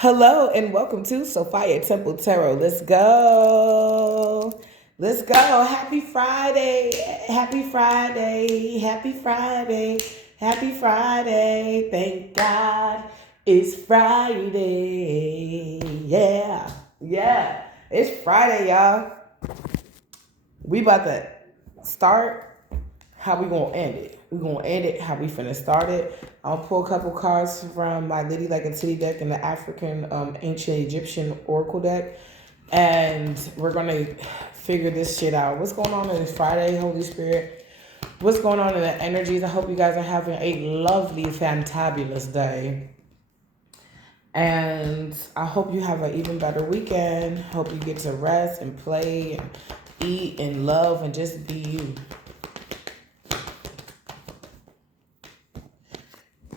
Hello and welcome to Sophia Temple Tarot. Let's go. Let's go. Happy Friday. Happy Friday. Happy Friday. Happy Friday. Thank God it's Friday. Yeah. Yeah. It's Friday, y'all. We about to start how we gonna end it. We gonna end it how we finna start it. I'll pull a couple cards from my Liddy Like a Titty deck and the African ancient Egyptian oracle deck, and we're gonna figure this shit out. What's going on in this Friday, Holy Spirit? What's going on in the energies? I hope you guys are having a lovely, fantabulous day. And I hope you have an even better weekend. Hope you get to rest and play and eat and love and just be you.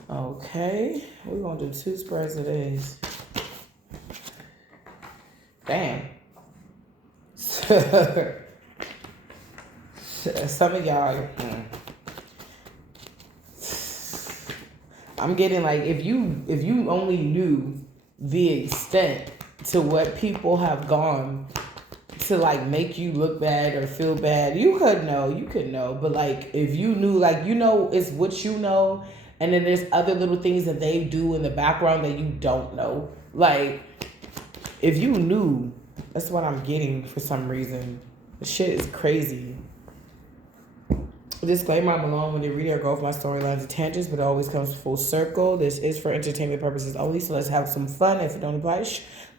Okay, we're gonna do 2 spreads of these. Damn. Some of y'all, I'm getting like, if you only knew the extent to what people have gone to like make you look bad or feel bad, you could know, but like if you knew, like, it's what you know, and then there's other little things that they do in the background that you don't know. Like, if you knew, that's what I'm getting for some reason. The shit is crazy. Disclaimer, I'm alone when they read or go off my storylines and tangents, but it always comes full circle. This is for entertainment purposes only, so let's have some fun. If it don't apply,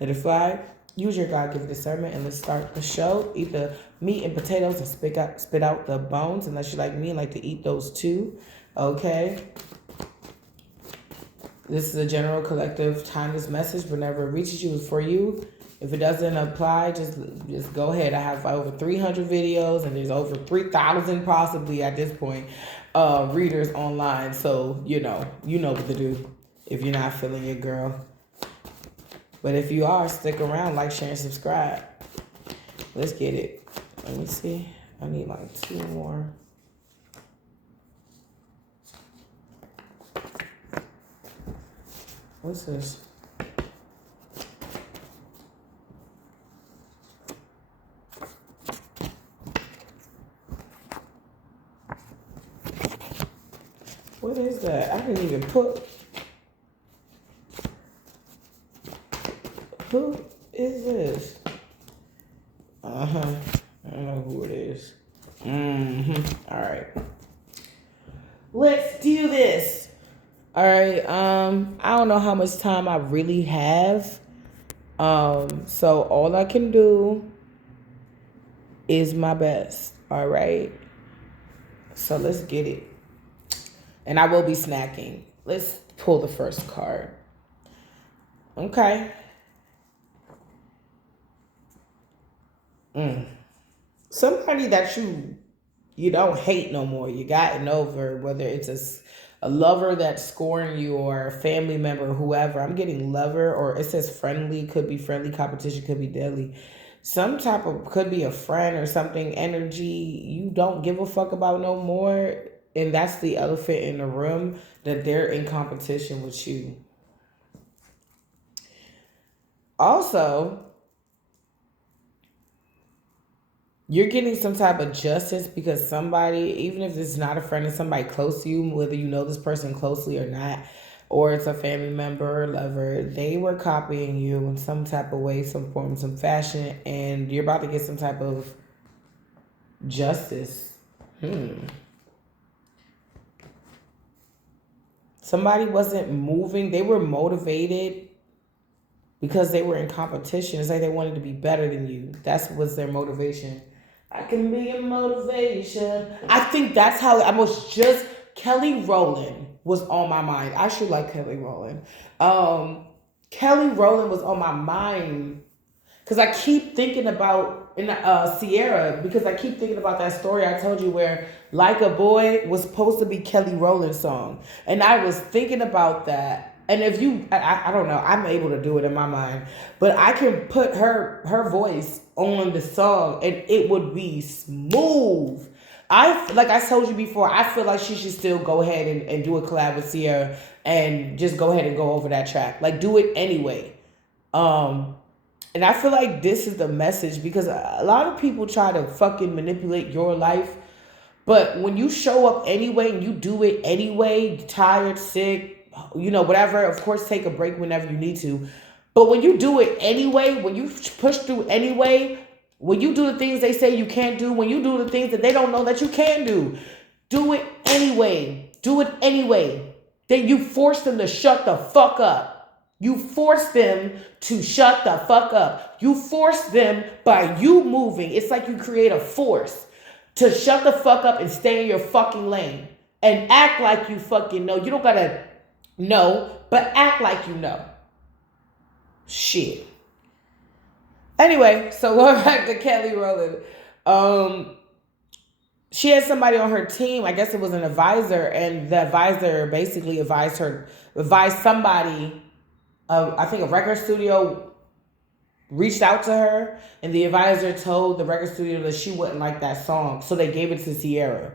let it fly. Use your God-given discernment, and let's start the show. Eat the meat and potatoes and spit out the bones, unless you like me and like to eat those too. Okay? This is a general collective timeless message. Whenever it reaches you, it's for you. If it doesn't apply, just go ahead. I have over 300 videos, and there's over 3,000 possibly at this point readers online. So, you know what to do if you're not feeling your girl. But if you are, stick around, like, share, and subscribe. Let's get it. Let me see. I need like 2 more. What's this? What is that? I didn't even put. Who is this? I don't know who it is. All right. Let's do this. All right. I don't know how much time I really have. So all I can do is my best. All right. So let's get it. And I will be snacking. Let's pull the first card. Okay. Somebody that you don't hate no more. You gotten over, whether it's a lover that's scoring you or a family member, whoever. I'm getting lover, or it says friendly. Could be friendly competition. Could be deadly. Some type of, could be a friend or something, energy you don't give a fuck about no more. And that's the elephant in the room, that they're in competition with you. Also, you're getting some type of justice because somebody, even if it's not a friend, it's somebody close to you, whether you know this person closely or not, or it's a family member or lover, they were copying you in some type of way, some form, some fashion, and you're about to get some type of justice. Somebody wasn't moving. They were motivated because they were in competition. It's like they wanted to be better than you. That was their motivation. I can be a motivation. I think that's how I was just. Kelly Rowland was on my mind. I should like Kelly Rowland. Kelly Rowland was on my mind because I keep thinking about Sierra, because I keep thinking about that story I told you where Like a Boy was supposed to be Kelly Rowland's song. And I was thinking about that. And if you, I don't know, I'm able to do it in my mind, but I can put her voice on the song and it would be smooth. Like I told you before, I feel like she should still go ahead and do a collab with Sierra and just go ahead and go over that track. Like, do it anyway. And I feel like this is the message, because a lot of people try to fucking manipulate your life. But when you show up anyway and you do it anyway, tired, sick, whatever, of course, take a break whenever you need to. But when you do it anyway, when you push through anyway, when you do the things they say you can't do, when you do the things that they don't know that you can do it anyway. Do it anyway. Then you force them to shut the fuck up. You force them to shut the fuck up. You force them by you moving. It's like you create a force to shut the fuck up and stay in your fucking lane. And act like you fucking know. You don't gotta know, but act like you know. Shit. Anyway, so going back to Kelly Rowland. She had somebody on her team, I guess it was an advisor, and the advisor basically advised somebody, I think a record studio reached out to her, and the advisor told the record studio that she wouldn't like that song, so they gave it to Ciara.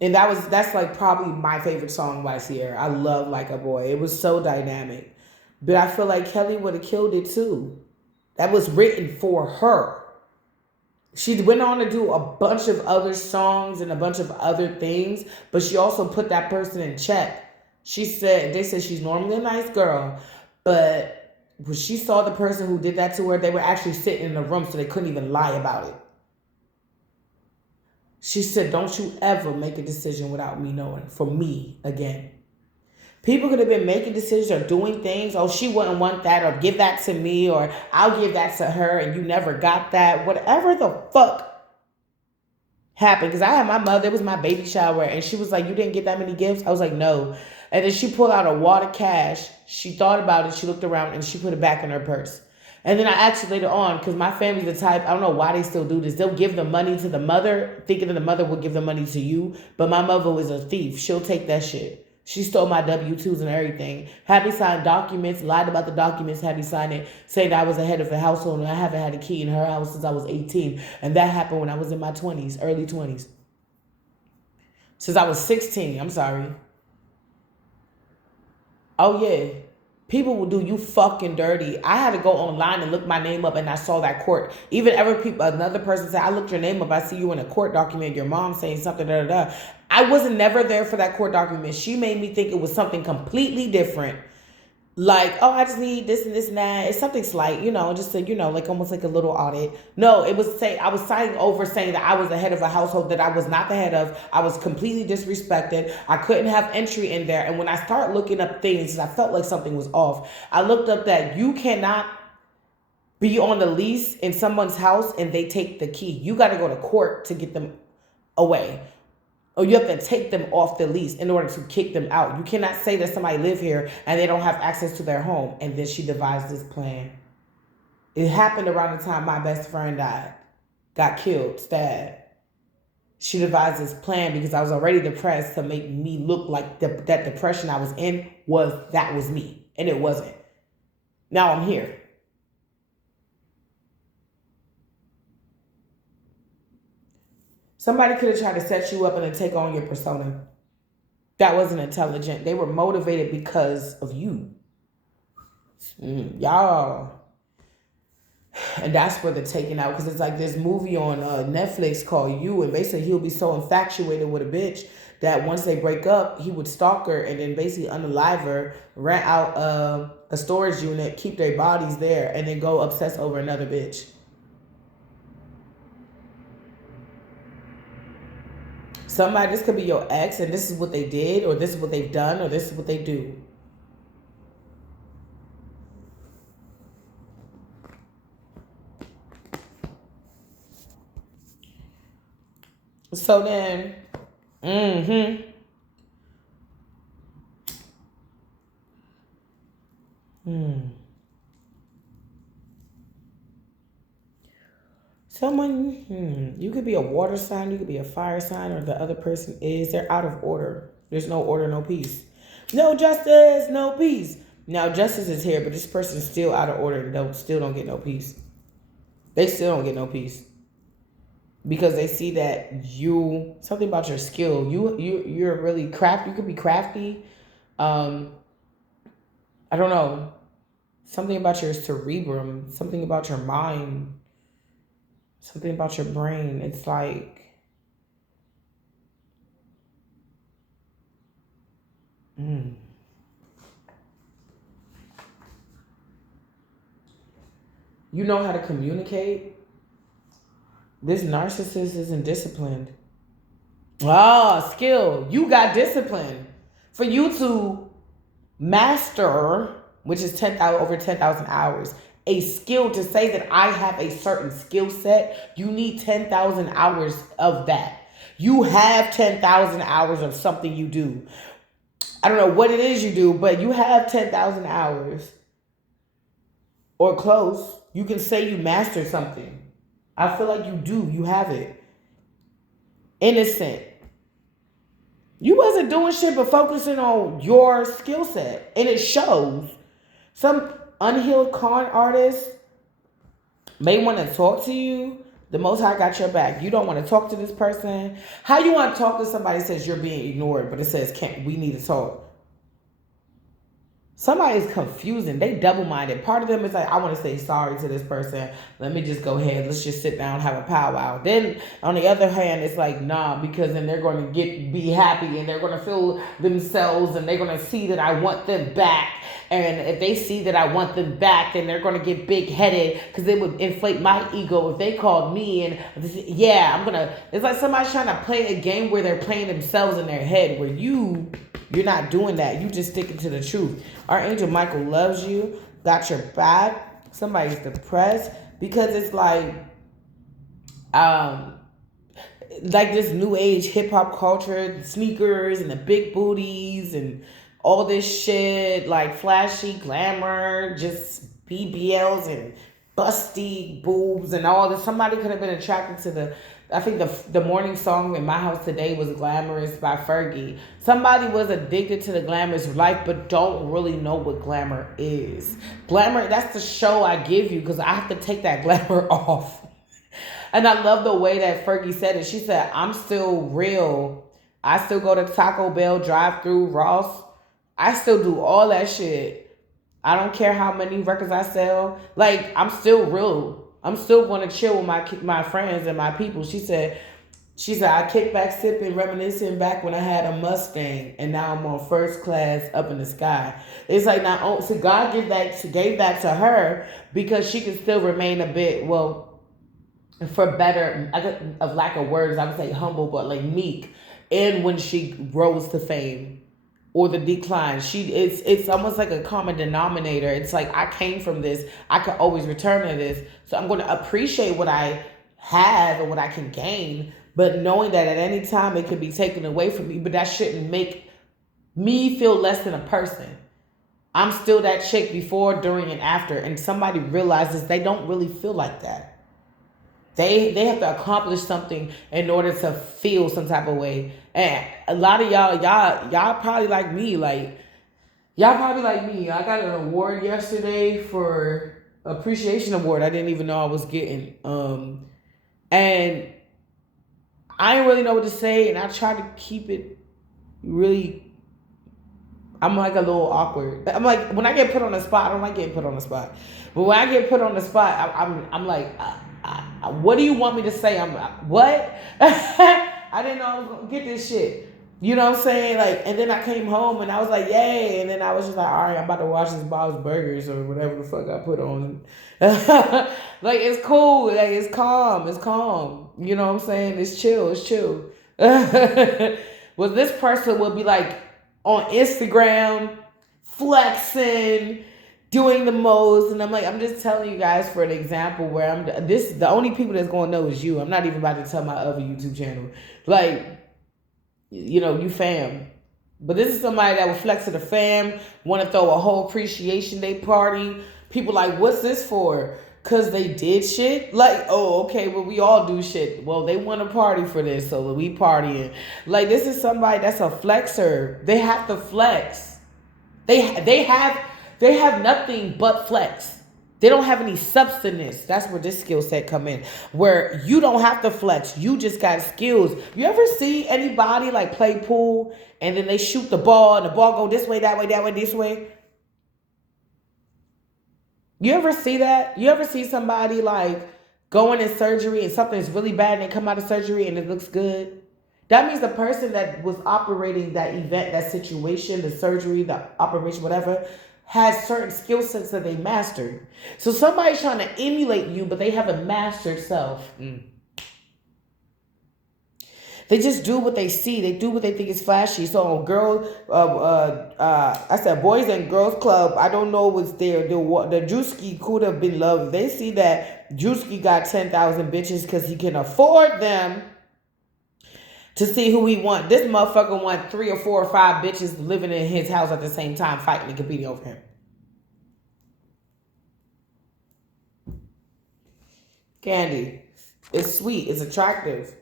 And that's like probably my favorite song by Ciara. I love Like a Boy. It was so dynamic. But I feel like Kelly would have killed it too. That was written for her. She went on to do a bunch of other songs and a bunch of other things, but she also put that person in check. They said she's normally a nice girl, but when she saw the person who did that to her, they were actually sitting in a room, so they couldn't even lie about it. She said, don't you ever make a decision without me knowing, for me again. People could have been making decisions or doing things. Oh, she wouldn't want that, or give that to me, or I'll give that to her, and you never got that. Whatever the fuck happened. Because I had my mother, it was my baby shower, and she was like, you didn't get that many gifts? I was like, no. And then she pulled out a wad of cash. She thought about it. She looked around, and she put it back in her purse. And then I asked her later on, because my family's the type, I don't know why they still do this. They'll give the money to the mother, thinking that the mother will give the money to you. But my mother was a thief. She'll take that shit. She stole my W-2s and everything. Had me sign documents, lied about the documents, had me sign it, saying that I was the head of the household and I haven't had a key in her house since I was 18. And that happened when I was in my 20s, early 20s. Since I was 16, I'm sorry. Oh, yeah. People will do you fucking dirty. I had to go online and look my name up, and I saw that court. Even another person said, I looked your name up. I see you in a court document. Your mom saying something, da, da, da. I wasn't never there for that court document. She made me think it was something completely different. Like, oh, I just need this and this and that. It's something slight, just like almost like a little audit. No, I was signing over saying that I was the head of a household that I was not the head of. I was completely disrespected. I couldn't have entry in there. And when I start looking up things, I felt like something was off. I looked up that you cannot be on the lease in someone's house and they take the key. You got to go to court to get them away. Or you have to take them off the lease in order to kick them out. You cannot say that somebody live here and they don't have access to their home. And then she devised this plan. It happened around the time my best friend died. Got killed, stabbed. She devised this plan because I was already depressed to make me look like that depression I was in was me. And it wasn't. Now I'm here. Somebody could have tried to set you up and then take on your persona. That wasn't intelligent. They were motivated because of you. Y'all. And that's where they're taking out. Because it's like this movie on Netflix called You. And basically he'll be so infatuated with a bitch that once they break up, he would stalk her and then basically unalive her, rent out a storage unit, keep their bodies there, and then go obsess over another bitch. Somebody, this could be your ex, and this is what they did, or this is what they've done, or this is what they do. So then, Someone, you could be a water sign, you could be a fire sign, or the other person they're out of order. There's no order, no peace. No justice, no peace. Now justice is here, but this person's still out of order and still don't get no peace. They still don't get no peace. Because they see that something about your skill. You're really crafty. You could be crafty. I don't know. Something about your cerebrum, something about your mind, something about your brain. It's like, mm, you know how to communicate. This narcissist isn't disciplined. Ah, skill. You got discipline. For you to master, which is 10,000 over 10,000 hours, a skill, to say that I have a certain skill set, you need 10,000 hours of that. You have 10,000 hours of something you do. I don't know what it is you do, but you have 10,000 hours or close. You can say you mastered something. I feel like you do. You have it. Innocent. You wasn't doing shit but focusing on your skill set. And it shows. Some unhealed con artists may want to talk to you. The Most High got your back. You don't want to talk to this person. How you want to talk to somebody that says you're being ignored, but it says we need to talk? Somebody is confusing. They double-minded. Part of them is like, I want to say sorry to this person. Let me just go ahead. Let's just sit down and have a powwow. Then, on the other hand, it's like, nah, because then they're going to be happy and they're going to feel themselves and they're going to see that I want them back. And if they see that I want them back, then they're going to get big-headed because it would inflate my ego if they called me. And yeah, I'm going to... It's like somebody's trying to play a game where they're playing themselves in their head, where you're not doing that. You just sticking to the truth. Archangel Michael loves you, got your back. Somebody's depressed because it's like this new age hip hop culture, the sneakers and the big booties and all this shit, like flashy glamour, just BBLs and busty boobs and all this. Somebody could have been attracted to I think the morning song in my house today was Glamorous by Fergie. Somebody was addicted to the glamorous life, but don't really know what glamour is. Glamour, that's the show I give you because I have to take that glamour off. And I love the way that Fergie said it. She said, I'm still real. I still go to Taco Bell, drive through Ross. I still do all that shit. I don't care how many records I sell. Like, I'm still real. I'm still going to chill with my friends and my people. She said, I kick back, sipping, reminiscing back when I had a Mustang, and now I'm on first class up in the sky. It's like, so God gave that to her because she can still remain a bit, well, for better, of lack of words, I would say humble, but like meek. And when she rose to fame or the decline, it's almost like a common denominator. It's like, I came from this. I could always return to this. So I'm going to appreciate what I have and what I can gain, but knowing that at any time it could be taken away from me, but that shouldn't make me feel less than a person. I'm still that chick before, during, and after. And somebody realizes they don't really feel like that. They have to accomplish something in order to feel some type of way. And a lot of y'all probably like me. Like, y'all probably like me. I got an award yesterday for appreciation award. I didn't even know I was getting. And I didn't really know what to say. And I tried to keep it really. I'm like a little awkward. I'm like, when I get put on the spot, I don't like getting put on the spot. But when I get put on the spot, I'm like, what do you want me to say? I'm like, what? I didn't know I was going to get this shit. You know what I'm saying? Like, and then I came home and I was like, yay. And then I was just like, all right, I'm about to watch this Bob's Burgers or whatever the fuck I put on. Like, it's cool. Like, it's calm. It's calm. You know what I'm saying? It's chill. It's chill. Well, this person will be like on Instagram, flexing, doing the most, and I'm just telling you guys for an example where the only people that's going to know is you. I'm not even about to tell my other YouTube channel. Like, you fam. But this is somebody that will flex to the fam, want to throw a whole appreciation day party. People like, what's this for? Because they did shit? Like, oh, okay, well, we all do shit. Well, they want to party for this, so we partying. Like, this is somebody that's a flexer. They have to flex. They have nothing but flex. They don't have any substance. That's where this skill set come in. Where you don't have to flex. You just got skills. You ever see anybody like play pool and then they shoot the ball and the ball go this way, that way, this way? You ever see that? You ever see somebody like going in surgery and something's really bad and they come out of surgery and it looks good? That means the person that was operating that event, that situation, the surgery, the operation, whatever, has certain skill sets that they mastered. So somebody's trying to emulate you, but they haven't mastered self. They just do what they see. They do what they think is flashy. So, I said boys and girls club. I don't know what's there. The Drewski could have been loved. They see that Drewski got 10,000 bitches because he can afford them to see who he want. This motherfucker want 3 or 4 or 5 bitches living in his house at the same time, fighting and competing over him. Candy, it's sweet. It's attractive.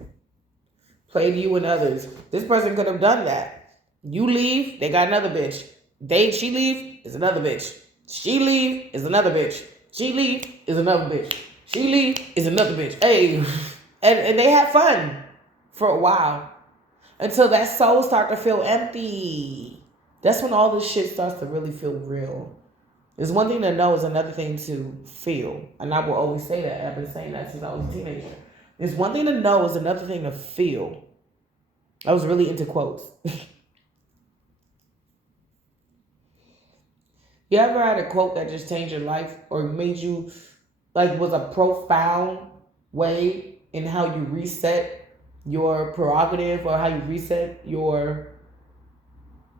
Play to you and others. This person could have done that. You leave, they got another bitch. She leave, is another bitch. She leave, is another bitch. She leave, is another bitch. She leave, is another bitch. Hey, and they have fun for a while until that soul starts to feel empty. That's when all this shit starts to really feel real. It's one thing to know, is another thing to feel. And I will always say that. I've been saying that since I was a teenager. It's one thing to know, is another thing to feel. I was really into quotes. You ever had a quote that just changed your life or made you, like, was a profound way in how you reset your prerogative or how you reset your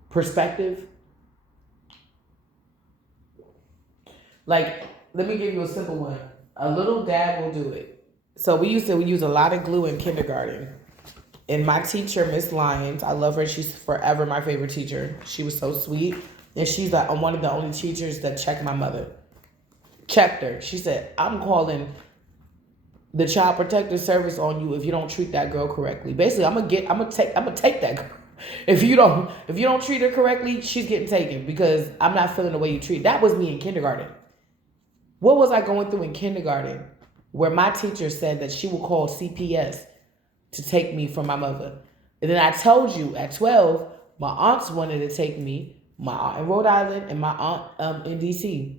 perspective? Like, let me give you a simple one. A little dab will do it. So we used to use a lot of glue in kindergarten. And my teacher, Miss Lyons, I love her. She's forever my favorite teacher. She was so sweet. And she's like one of the only teachers that checked my mother. Checked her. She said, I'm calling the Child Protective Service on you if you don't treat that girl correctly. Basically, I'm gonna take that girl. If you don't treat her correctly, she's getting taken because I'm not feeling the way you treat. That was me in kindergarten. What was I going through in kindergarten where my teacher said that she would call CPS to take me from my mother? And then I told you at 12, my aunts wanted to take me, my aunt in Rhode Island and my aunt in DC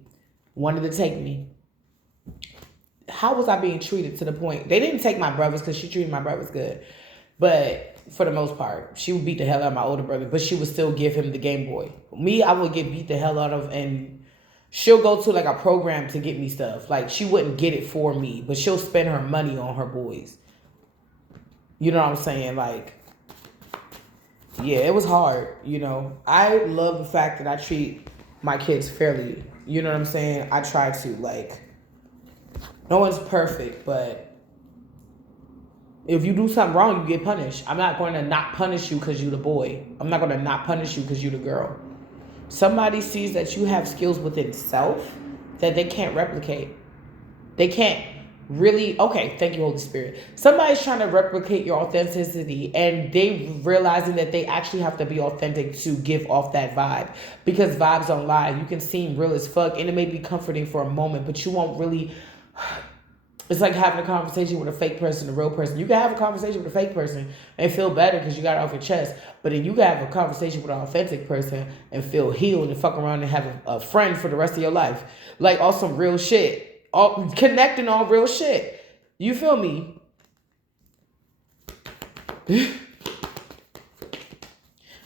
wanted to take me. How was I being treated to the point? They didn't take my brothers because she treated my brothers good. But for the most part, she would beat the hell out of my older brother, but she would still give him the Game Boy. Me, I would get beat the hell out of, and she'll go to like a program to get me stuff. Like, she wouldn't get it for me, but she'll spend her money on her boys. You know what I'm saying? Like, yeah, it was hard, you know. I love the fact that I treat my kids fairly. You know what I'm saying? I try to, like, no one's perfect, but if you do something wrong, you get punished. I'm not going to not punish you because you're the boy. I'm not going to not punish you because you're the girl. Somebody sees that you have skills within self that they can't replicate. They can't really, okay, thank you, Holy Spirit. Somebody's trying to replicate your authenticity and they realizing that they actually have to be authentic to give off that vibe, because vibes don't lie. You can seem real as fuck and it may be comforting for a moment, but you won't really, it's like having a conversation with a fake person, a real person. You can have a conversation with a fake person and feel better because you got it off your chest. But then you can have a conversation with an authentic person and feel healed and fuck around and have a friend for the rest of your life. Like, all some real shit. All connecting on real shit. You feel me?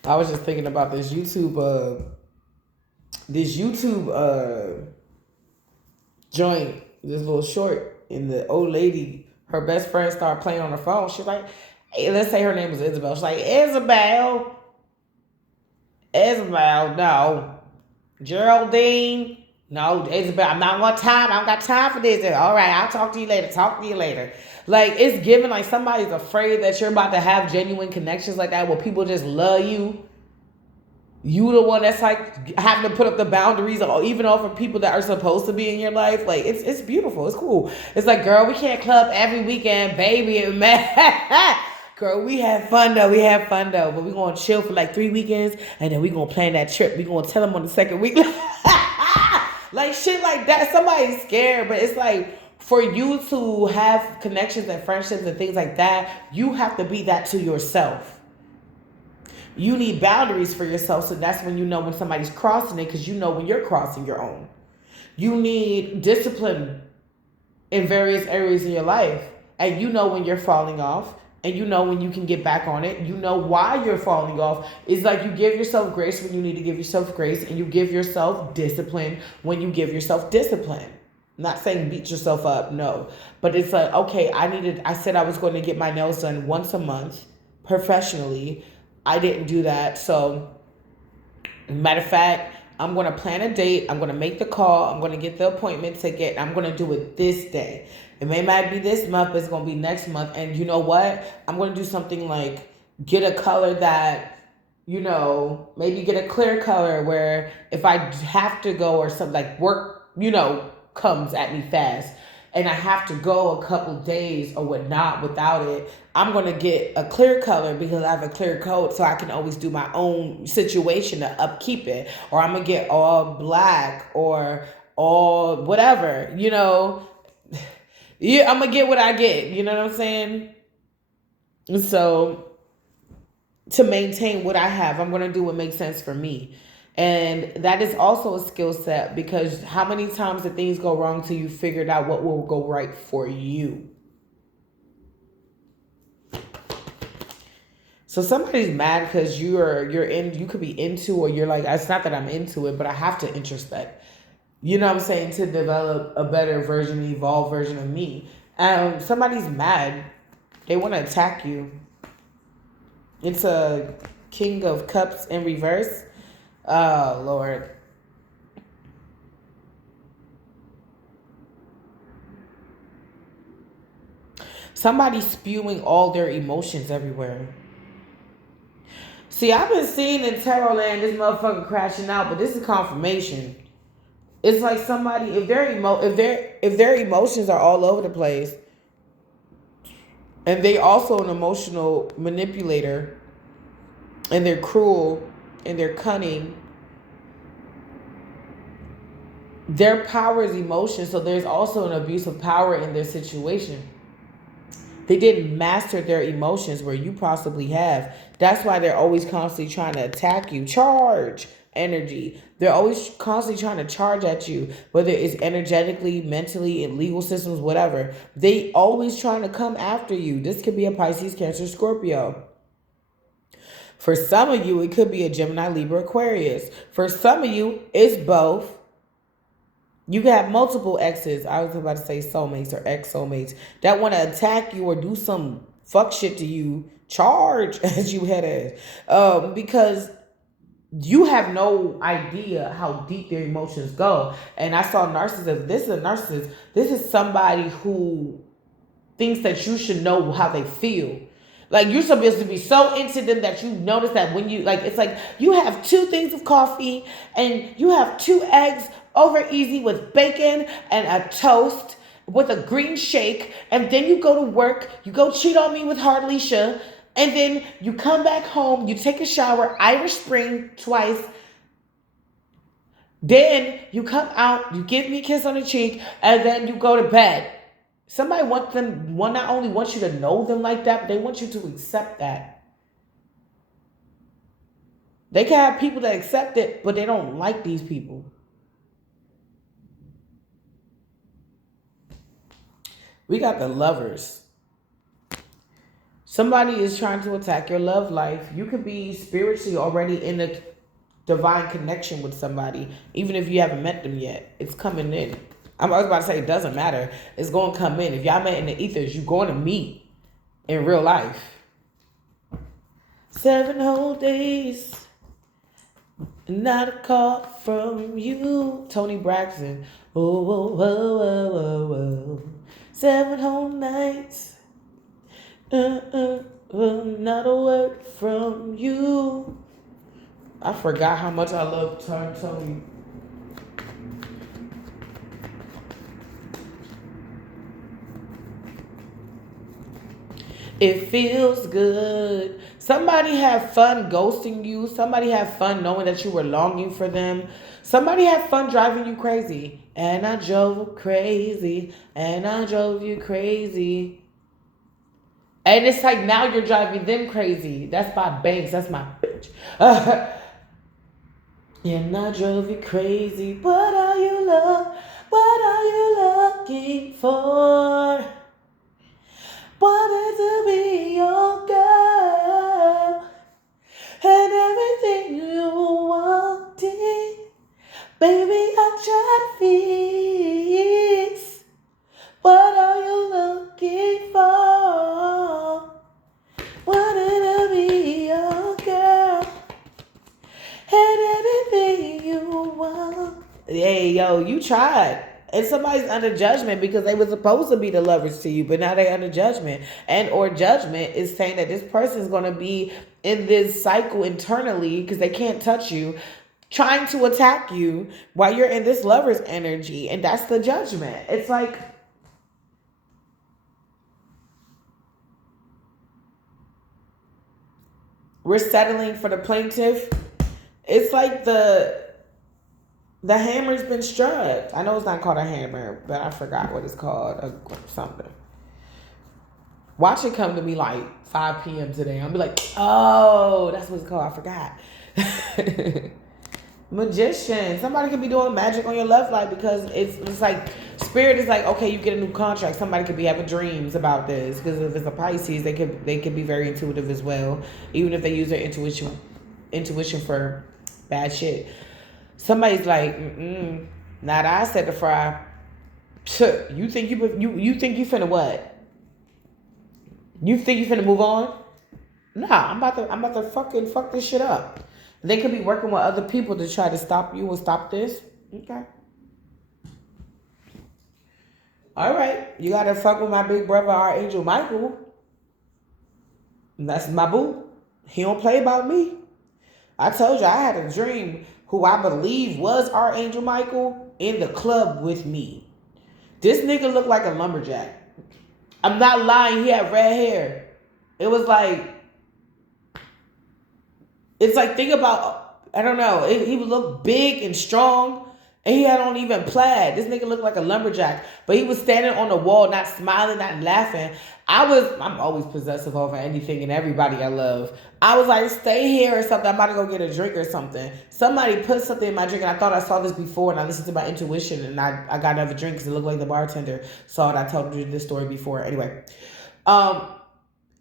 I was just thinking about this YouTube joint, this little short. And the old lady, her best friend, started playing on her phone. She's like, hey, let's say her name was Isabel. She's like, Isabel, no. Geraldine, no. Isabel, I'm not on time. I don't got time for this. All right, I'll talk to you later. Like, it's given like somebody's afraid that you're about to have genuine connections like that where people just love you. You the one that's like having to put up the boundaries, or even over people that are supposed to be in your life. Like, it's beautiful. It's cool. It's like, girl, we can't club every weekend, baby. And man, girl, we have fun though. But we gonna chill for like 3 weekends, and then we gonna plan that trip. We gonna tell them on the second week, like shit like that. Somebody's scared, but it's like, for you to have connections and friendships and things like that, you have to be that to yourself. You need boundaries for yourself, so that's when you know when somebody's crossing it, because you know when you're crossing your own. You need discipline in various areas in your life. And you know when you're falling off. And you know when you can get back on it. You know why you're falling off. It's like you give yourself grace when you need to give yourself grace. And you give yourself discipline when you give yourself discipline. I'm not saying beat yourself up, no. But it's like, okay, I said I was going to get my nails done once a month professionally. I didn't do that. So, matter of fact, I'm going to plan a date. I'm going to make the call. I'm going to get the appointment ticket. I'm going to do it this day. It may not be this month, but it's going to be next month. And you know what? I'm going to do something like get a color that, maybe get a clear color where if I have to go or something like work, comes at me fast and I have to go a couple days or whatnot without it, I'm going to get a clear color because I have a clear coat so I can always do my own situation to upkeep it. Or I'm going to get all black or all whatever, Yeah, I'm going to get what I get. You know what I'm saying? So to maintain what I have, I'm going to do what makes sense for me. And that is also a skill set because how many times did things go wrong till you figured out what will go right for you? So somebody's mad because you could be into, or you're like, it's not that I'm into it, but I have to introspect. You know what I'm saying? To develop a better version, evolved version of me. Somebody's mad. They want to attack you. It's a King of Cups in reverse. Oh, Lord. Somebody's spewing all their emotions everywhere. See, I've been seeing in Tarot Land this motherfucker crashing out, but this is confirmation. It's like somebody, if their emotions are all over the place, and they also an emotional manipulator, and they're cruel, and they're cunning. Their power is emotion, so there's also an abuse of power in their situation. They didn't master their emotions where you possibly have. That's why they're always constantly trying to attack you. Charge energy. They're always constantly trying to charge at you, whether it's energetically, mentally, in legal systems, whatever. They always trying to come after you. This could be a Pisces, Cancer, Scorpio. For some of you, it could be a Gemini, Libra, Aquarius. For some of you, it's both. You can have multiple exes. I was about to say soulmates or ex-soulmates that want to attack you or do some fuck shit to you. Charge as you head in. Because you have no idea how deep their emotions go. And I saw narcissist. This is a narcissist. This is somebody who thinks that you should know how they feel. Like, you're supposed to be so into them that you notice that when you, like, it's like you have 2 things of coffee and you have 2 eggs over easy with bacon and a toast with a green shake. And then you go to work, you go cheat on me with Harleisha. And then you come back home, you take a shower, Irish Spring twice. Then you come out, you give me a kiss on the cheek, and then you go to bed. Somebody not only wants you to know them like that, but they want you to accept that. They can have people that accept it, but they don't like these people. We got the Lovers. Somebody is trying to attack your love life. You could be spiritually already in a divine connection with somebody, even if you haven't met them yet. It's coming in. I was about to say it doesn't matter. It's going to come in. If y'all met in the ethers, you're going to meet in real life. 7 whole days, not a call from you. Tony Braxton. Oh, whoa, whoa, whoa, whoa, whoa. 7 whole nights, not a word from you. I forgot how much I love Tony. It feels good. Somebody had fun ghosting you. Somebody had fun knowing that you were longing for them. Somebody had fun driving you crazy. And I drove crazy. And I drove you crazy. And it's like now you're driving them crazy. That's by Banks. That's my bitch. And I drove you crazy. But are you What are you looking for? Wanted to be your girl and everything you wanted. Baby, I tried to fix. What are you looking for? Wanted to be your girl and everything you want. Hey, yo, you tried. And somebody's under judgment because they were supposed to be the lovers to you, but now they're under judgment. And or judgment is saying that this person is going to be in this cycle internally because they can't touch you, trying to attack you while you're in this lover's energy. And that's the judgment. It's like, we're settling for the plaintiff. It's like the hammer's been struck. I know it's not called a hammer, but I forgot what it's called. Something. Watch it come to me like 5 p.m. today. I'll be like, oh, that's what it's called. I forgot. Magician. Somebody could be doing magic on your love life because it's like spirit is like, okay, you get a new contract. Somebody could be having dreams about this because if it's a Pisces, they could be very intuitive as well, even if they use their intuition for bad shit. Somebody's like, not I said to fry. You think you think you finna what? You think you finna move on? Nah, I'm about to fucking fuck this shit up. They could be working with other people to try to stop you or stop this. Okay. All right. You gotta fuck with my big brother, Archangel Michael. That's my boo. He don't play about me. I told you I had a dream who I believe was Archangel Michael in the club with me. This nigga looked like a lumberjack. I'm not lying. He had red hair. It was like, it's like, think about, I don't know. He would look big and strong, and he had on even plaid. This nigga looked like a lumberjack, but he was standing on the wall, not smiling, not laughing. I'm always possessive over anything and everybody I love. I was like, stay here or something. I'm about to go get a drink or something. Somebody put something in my drink, and I thought I saw this before, and I listened to my intuition, and I got another drink because it looked like the bartender saw it. I told you this story before. Anyway,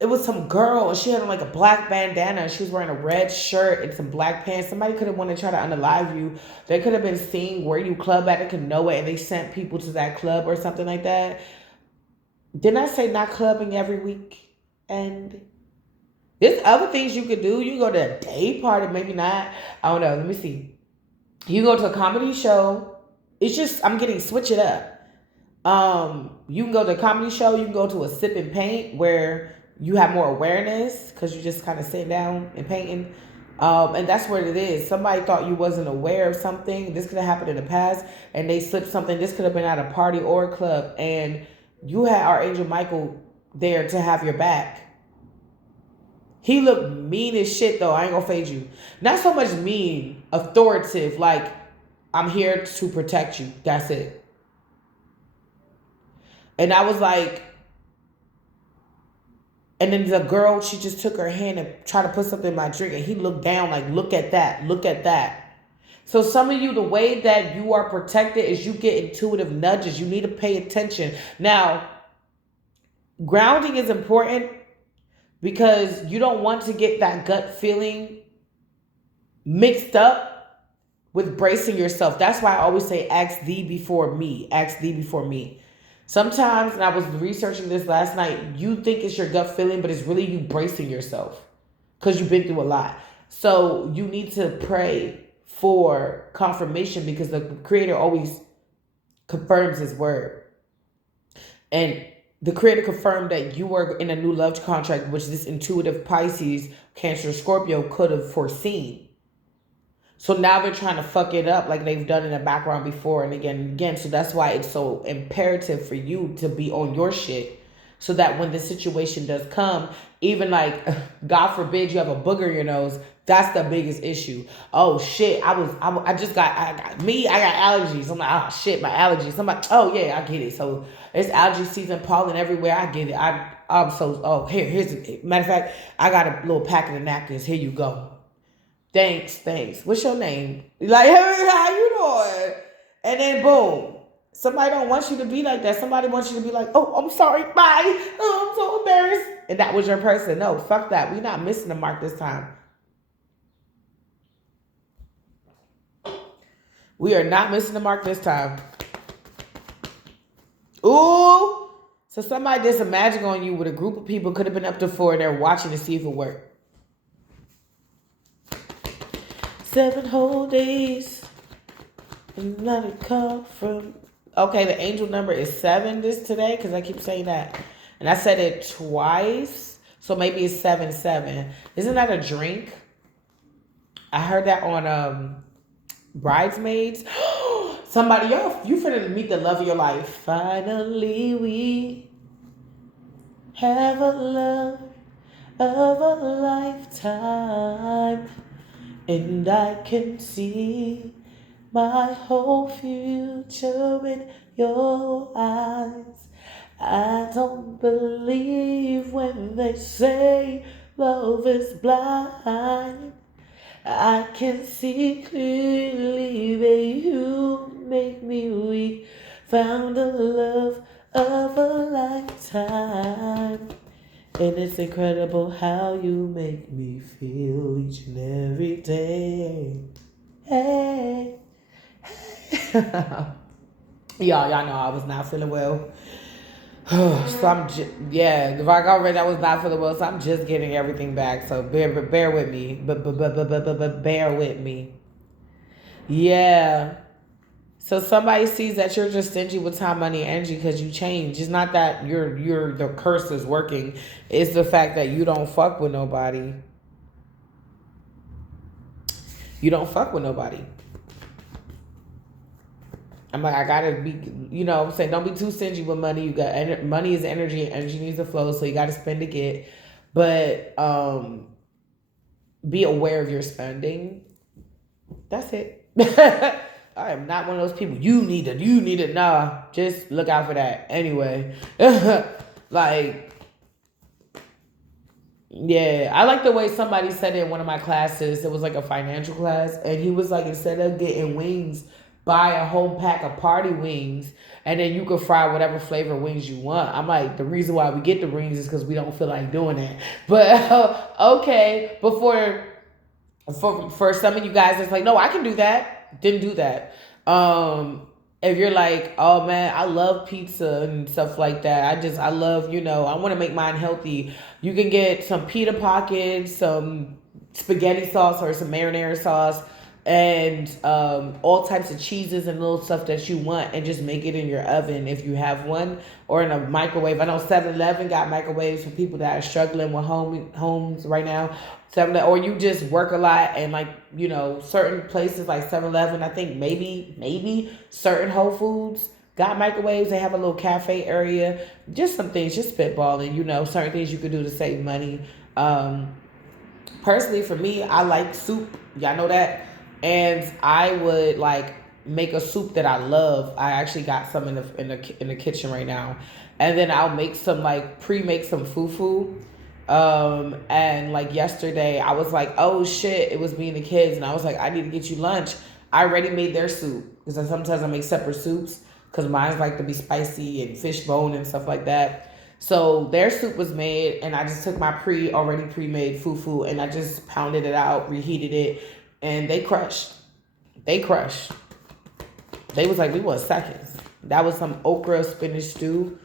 it was some girl, and she had on like a black bandana, and she was wearing a red shirt and some black pants. Somebody could have wanted to try to unalive you. They could have been seeing where you club at. They could know it, and they sent people to that club or something like that. Didn't I say not clubbing every week? And there's other things you could do. You go to a day party, maybe not. I don't know. Let me see. You go to a comedy show. It's just, I'm getting switch it up. You can go to a comedy show. You can go to a sip and paint where you have more awareness because you just kind of sit down and painting. And that's what it is. Somebody thought you wasn't aware of something. This could have happened in the past, and they slipped something. This could have been at a party or a club, and you had Archangel Michael there to have your back. He looked mean as shit, though. I ain't gonna fade you. Not so much mean, authoritative, like, I'm here to protect you. That's it. And I was like, and then the girl, she just took her hand and tried to put something in my drink, and he looked down like, look at that, look at that. So some of you, the way that you are protected is you get intuitive nudges. You need to pay attention. Now, grounding is important because you don't want to get that gut feeling mixed up with bracing yourself. That's why I always say, ask thee before me. Ask thee before me. Sometimes, and I was researching this last night, you think it's your gut feeling, but it's really you bracing yourself because you've been through a lot. So you need to pray for confirmation because the Creator always confirms His word. And the Creator confirmed that you were in a new love contract, which this intuitive Pisces, Cancer, Scorpio could have foreseen. So now they're trying to fuck it up like they've done in the background before and again and again. So that's why it's so imperative for you to be on your shit so that when the situation does come, even like, God forbid you have a booger in your nose, that's the biggest issue. Oh shit, I got allergies. I'm like, oh shit, my allergies. I'm like, oh yeah, I get it. So it's allergy season, pollen everywhere. I get it. I'm so, here's matter of fact, I got a little packet of napkins. Here you go. Thanks. What's your name? Like, hey, how you doing? And then boom. Somebody don't want you to be like that. Somebody wants you to be like, oh, I'm sorry, bye. Oh, I'm so embarrassed. And that was your person. No, fuck that. We're not missing the mark this time. We are not missing the mark this time. Ooh. So somebody did some magic on you with a group of people. Could have been up to 4. They're watching to see if it worked. 7 whole days. And let it come from. Okay, the angel number is 7 today because I keep saying that. And I said it twice. So maybe it's 7-7. Isn't that a drink? I heard that on Bridesmaids. Somebody, you finna meet the love of your life. Finally, we have a love of a lifetime, and I can see my whole future in your eyes. I don't believe when they say love is blind. I can see clearly that you make me weak. Found a love of a lifetime. And it's incredible how you make me feel each and every day. Hey. Y'all know I was not feeling well. So like I already, I was not feeling well, so I'm just getting everything back. So bear with me, bear with me. Yeah. So somebody sees that you're just stingy with time, money, energy because you change. It's not that you're the curse is working. It's the fact that you don't fuck with nobody. You don't fuck with nobody. I'm like, I gotta be, I'm saying, don't be too stingy with money. You got money is energy, and energy needs to flow, so you got to spend to get. But be aware of your spending. That's it. I am not one of those people. You need it. Nah, just look out for that. Anyway, like, yeah, I like the way somebody said it in one of my classes. It was like a financial class, and he was like, instead of getting wings, buy a whole pack of party wings, and then you can fry whatever flavor wings you want. I'm like, the reason why we get the wings is because we don't feel like doing that. But okay, but for some of you guys, it's like, no, I can do that. Didn't do that. If you're like, oh man, I love pizza and stuff like that. I love, I want to make mine healthy. You can get some pita pockets, some spaghetti sauce or some marinara sauce, and all types of cheeses and little stuff that you want, and just make it in your oven if you have one, or in a microwave. I know 7-Eleven got microwaves for people that are struggling with homes right now. Or you just work a lot, and like, certain places like 7-Eleven, I think maybe certain Whole Foods got microwaves. They have a little cafe area. Just some things, just spitballing, certain things you could do to save money. Personally, for me, I like soup. Y'all know that. And I would like make a soup that I love. I actually got some in the kitchen right now, and then I'll make some pre-make some fufu. And like yesterday, I was like, oh shit, it was me and the kids, and I was like, I need to get you lunch. I already made their soup because sometimes I make separate soups because mine's like to be spicy and fish bone and stuff like that. So their soup was made, and I just took my already pre-made fufu, and I just pounded it out, reheated it. And they crushed. They was like, we want seconds. That was some okra spinach stew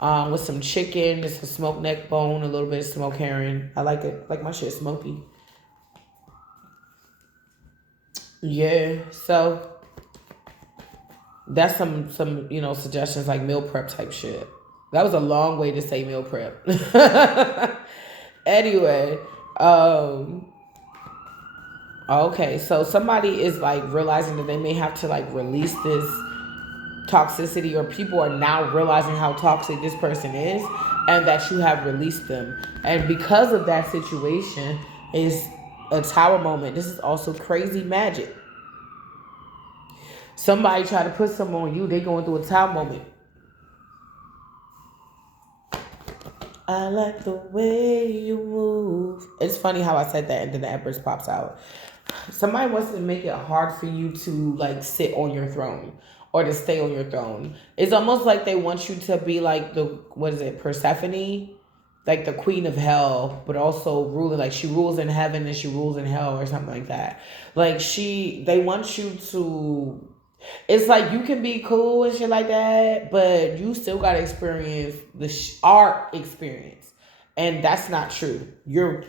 with some chicken, just a smoked neck bone, a little bit of smoked herring. I like it. Like my shit smoky. Yeah. So that's some suggestions, like meal prep type shit. That was a long way to say meal prep. Anyway, okay, so somebody is like realizing that they may have to like release this toxicity, or people are now realizing how toxic this person is, and that you have released them. And because of that situation is a tower moment. This is also crazy magic. Somebody try to put something on you, they going through a tower moment. I like the way you move. It's funny how I said that and then the Empress pops out. somebody wants to make it hard for you to like sit on your throne or to stay on your throne. It's almost like they want you to be like the, what is it, Persephone, like the queen of hell, but also ruling, like she rules in heaven and she rules in hell or something like that. Like they want you to, it's like you can be cool and shit like that, but you still gotta experience the art experience, and that's not true. You're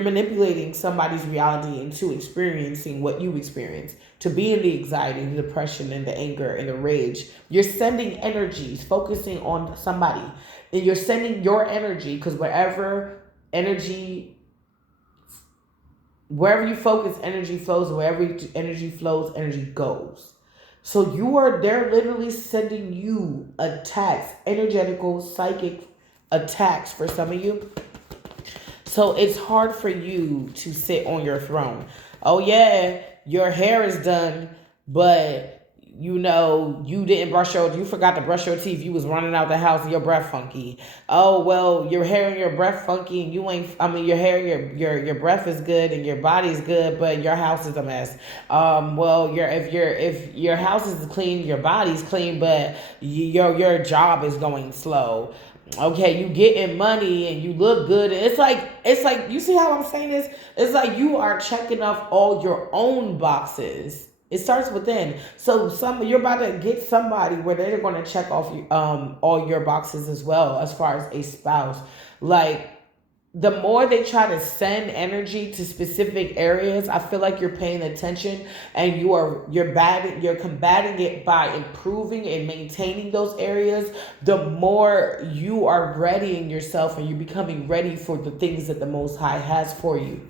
manipulating somebody's reality into experiencing what you experience, to be in the anxiety, the depression, and the anger and the rage. You're sending energies, focusing on somebody, and you're sending your energy because wherever you focus, energy flows. Wherever energy flows, energy goes. So they're literally sending you attacks, energetical, psychic attacks for some of you. So it's hard for you to sit on your throne. Oh yeah, your hair is done, but you forgot to brush your teeth. You was running out the house and your breath funky. Oh well, your hair and your breath funky, and your hair, your breath is good and your body's good, but your house is a mess. Well, if your house is clean, your body's clean, but your job is going slow. Okay, you getting money and you look good. It's like you see how I'm saying this? It's like you are checking off all your own boxes. It starts within. So you're about to get somebody where they're going to check off all your boxes as well, as far as a spouse. Like, the more they try to send energy to specific areas, I feel like you're paying attention and you're combating it by improving and maintaining those areas. The more you are readying yourself and you're becoming ready for the things that the Most High has for you.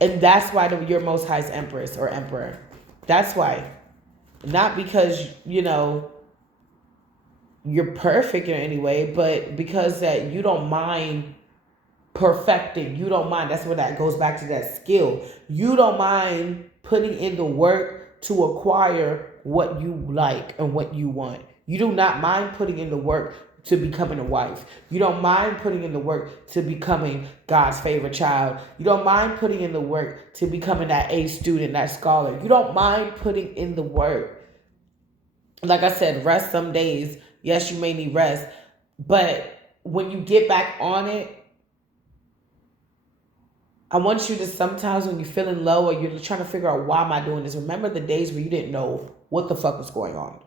And that's why you're Most High's Empress or Emperor. That's why. Not because, you're perfect in any way, but because that you don't mind perfecting. You don't mind. That's where that goes back to that skill. You don't mind putting in the work to acquire what you like and what you want. You do not mind putting in the work to becoming a wife. You don't mind putting in the work to becoming God's favorite child. You don't mind putting in the work to becoming that A student, that scholar. You don't mind putting in the work. Like I said, rest some days. Yes, you may need rest. But when you get back on it, I want you to, sometimes when you're feeling low or you're trying to figure out why am I doing this, remember the days where you didn't know what the fuck was going on.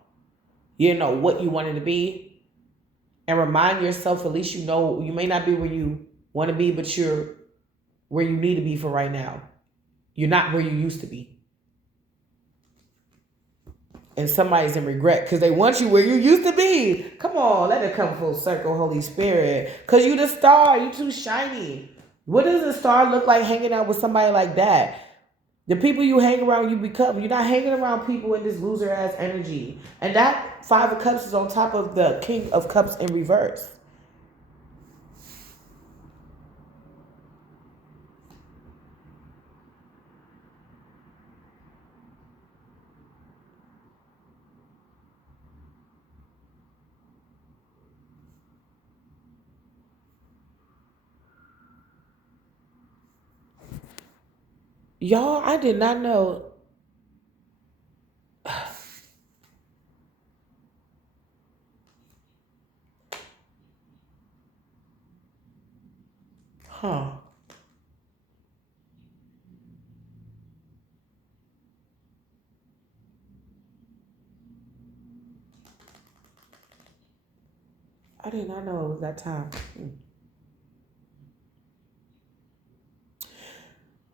You didn't know what you wanted to be. And remind yourself, at least you may not be where you want to be, but you're where you need to be for right now. You're not where you used to be. And somebody's in regret because they want you where you used to be. Come on, let it come full circle, Holy Spirit. Because you the star, you too shiny. What does a star look like hanging out with somebody like that? The people you hang around, you become. You're not hanging around people in this loser ass energy. And that Five of Cups is on top of the King of Cups in reverse. Y'all, I did not know. Huh. I did not know it was that time.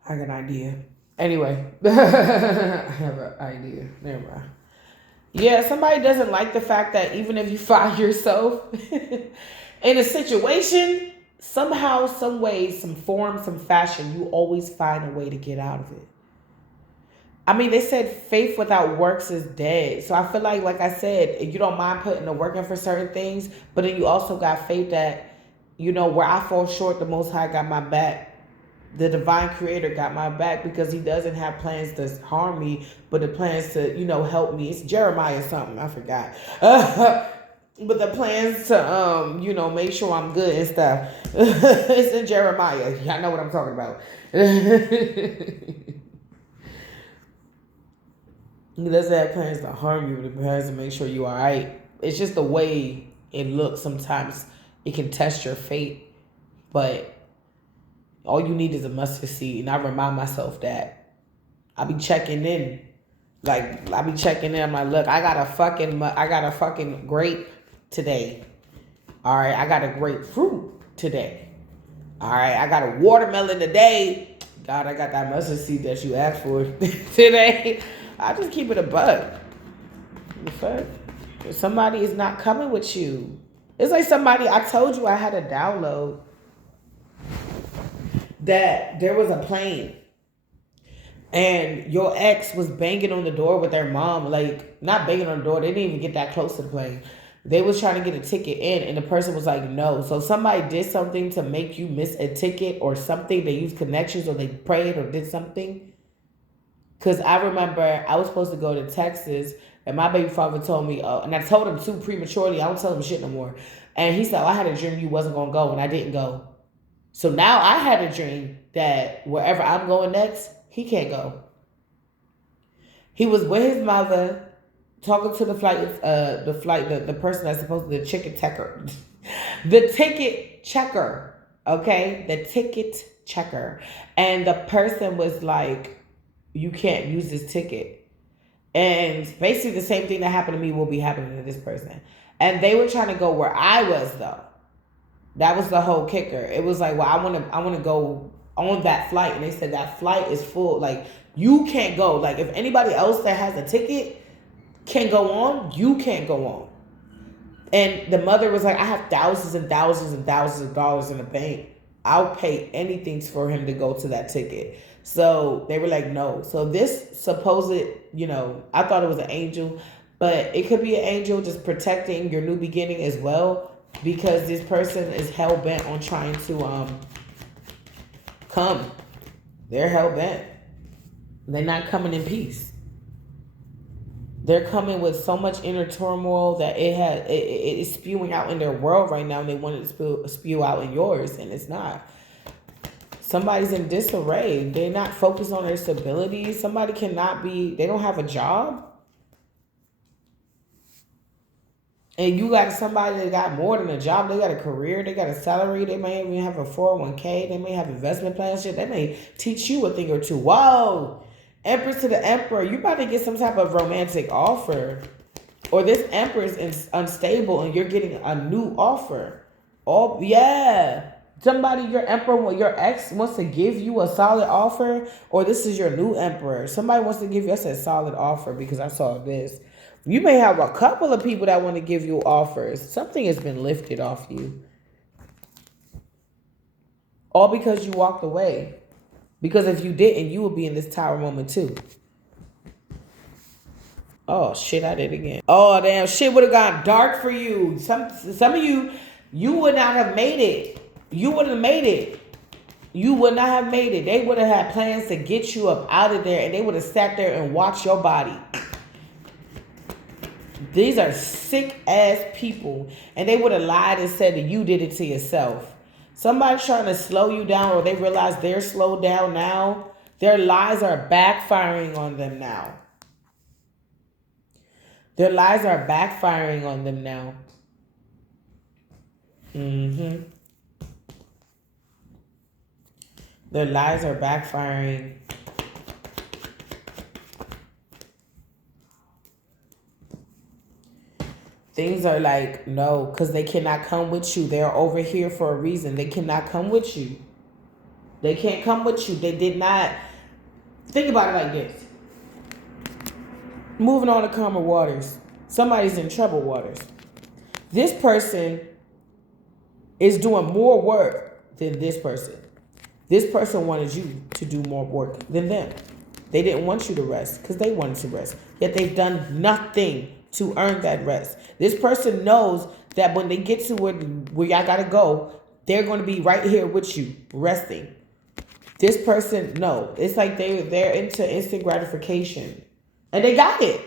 I got an idea. Anyway, I have an idea. Never mind. Yeah, somebody doesn't like the fact that even if you find yourself in a situation, somehow, some way, some form, some fashion, you always find a way to get out of it. I mean, they said faith without works is dead. So I feel like I said, you don't mind putting the work in for certain things, but then you also got faith that, where I fall short, the Most High got my back. The divine creator got my back because he doesn't have plans to harm me, but the plans to, help me. It's Jeremiah something. I forgot. But the plans to make sure I'm good and stuff. It's in Jeremiah. Y'all know what I'm talking about. He doesn't have plans to harm you, but he plans to make sure you're alright. It's just the way it looks sometimes. It can test your fate, but all you need is a mustard seed. And I remind myself that. I be checking in. I'm like, look, I got a fucking grape today. All right, I got a grapefruit today. All right, I got a watermelon today. God, I got that mustard seed that you asked for today. I just keep it a buck. The fuck? If somebody is not coming with you. It's like somebody, I told you I had a download that there was a plane and your ex was banging on the door with their mom. Like, not banging on the door. They didn't even get that close to the plane. They was trying to get a ticket in and the person was like, no. So somebody did something to make you miss a ticket or something. They used connections or they prayed or did something. Because I remember I was supposed to go to Texas and my baby father told me, and I told him too prematurely, I don't tell him shit no more. And he said, I had a dream you wasn't going to go and I didn't go. So now I had a dream that wherever I'm going next, he can't go. He was with his mother talking to the person that's supposed to be the ticket checker. The ticket checker, okay? The ticket checker. And the person was like, you can't use this ticket. And basically the same thing that happened to me will be happening to this person. And they were trying to go where I was though. That was the whole kicker. It was like, well, I want to go on that flight. And they said that flight is full. Like, you can't go. Like, if anybody else that has a ticket can go on, you can't go on. And the mother was like, I have thousands and thousands and thousands of dollars in the bank. I'll pay anything for him to go to that ticket. So they were like, no. So this supposed, I thought it was an angel, but it could be an angel just protecting your new beginning as well, because this person is hell bent on trying to come. They're hell bent. They're not coming in peace. They're coming with so much inner turmoil that it is spewing out in their world right now, and they want it to spew out in yours, and it's not. Somebody's in disarray. They're not focused on their stability. Somebody they don't have a job. And you got somebody that got more than a job. They got a career. They got a salary. They may even have a 401k. They may have investment plans. Shit. They may teach you a thing or two. Whoa. Empress to the Emperor. You about to get some type of romantic offer. Or this Empress is unstable and you're getting a new offer. Oh, yeah. Somebody, your Emperor, your ex wants to give you a solid offer. Or this is your new Emperor. Somebody wants to give you a solid offer because I saw this. You may have a couple of people that want to give you offers. Something has been lifted off you. All because you walked away. Because if you didn't, you would be in this tower moment too. Oh, shit, I did again. Oh, damn, shit would have gone dark for you. Some of you would not have made it. You wouldn't have made it. You would not have made it. They would have had plans to get you up out of there, and they would have sat there and watched your body. These are sick-ass people, and they would have lied and said that you did it to yourself. Somebody's trying to slow you down, or they realize they're slowed down now. Their lies are backfiring on them now. Their lies are backfiring on them now. Their lies are backfiring. Things are like, no, because they cannot come with you. They're over here for a reason. They cannot come with you. They can't come with you. They did not. Think about it like this. Moving on to calmer waters. Somebody's in troubled waters. This person is doing more work than this person. This person wanted you to do more work than them. They didn't want you to rest because they wanted to rest. Yet they've done nothing to earn that rest. This person knows that when they get to where y'all gotta go, they're going to be right here with you, resting. This person, no. It's like they're into instant gratification. And they got it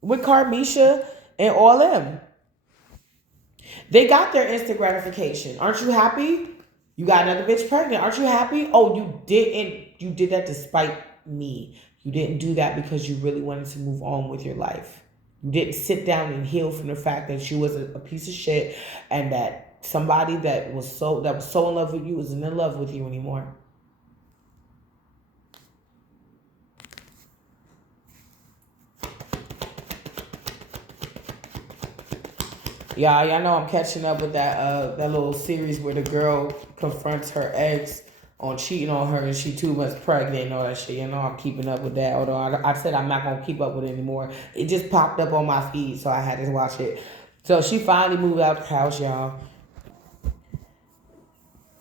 with Carmisha and all them. They got their instant gratification. Aren't you happy? You got another bitch pregnant. Aren't you happy? Oh, you didn't. You did that despite me. You didn't do that because you really wanted to move on with your life. You didn't sit down and heal from the fact that you was a piece of shit and that somebody that was so in love with you isn't in love with you anymore. Yeah, y'all know I'm catching up with that little series where the girl confronts her ex on cheating on her and she 2 months pregnant and all that shit. You know, I'm keeping up with that. Although I said I'm not gonna keep up with it anymore. It just popped up on my feed, so I had to watch it. So she finally moved out the house, y'all.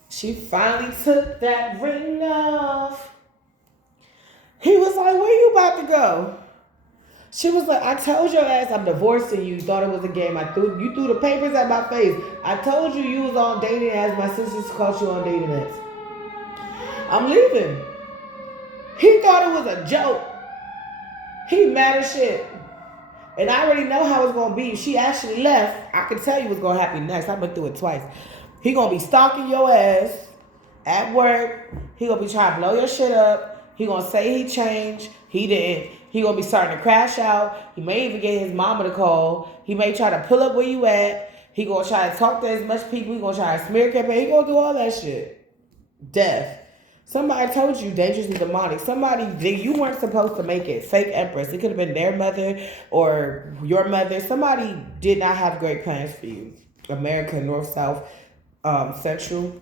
She finally took that ring off. He was like, "Where you about to go?" She was like, "I told your ass I'm divorcing you. You thought it was a game. You threw the papers at my face. I told you you was on dating apps. My sisters caught you on dating apps. I'm leaving." He thought it was a joke. He mad as shit. And I already know how it's gonna be. If she actually left, I can tell you what's gonna happen next. I've been through it twice. He gonna be stalking your ass at work. He gonna be trying to blow your shit up. He gonna say he changed. He didn't. He gonna be starting to crash out. He may even get his mama to call. He may try to pull up where you at. He gonna try to talk to as much people. He gonna try to smear campaign. He gonna do all that shit. Death. Somebody told you dangerous and demonic. You weren't supposed to make it. Fake empress. It could have been their mother or your mother. Somebody did not have great plans for you. America, North, South, Central.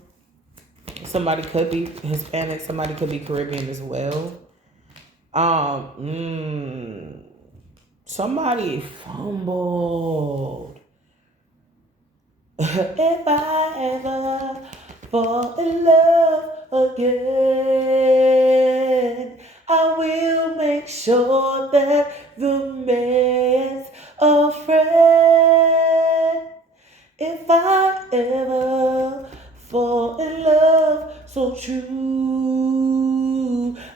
Somebody could be Hispanic. Somebody could be Caribbean as well. Somebody fumbled. If I ever fall in love again, I will make sure that the man's a friend. If I ever fall in love so true,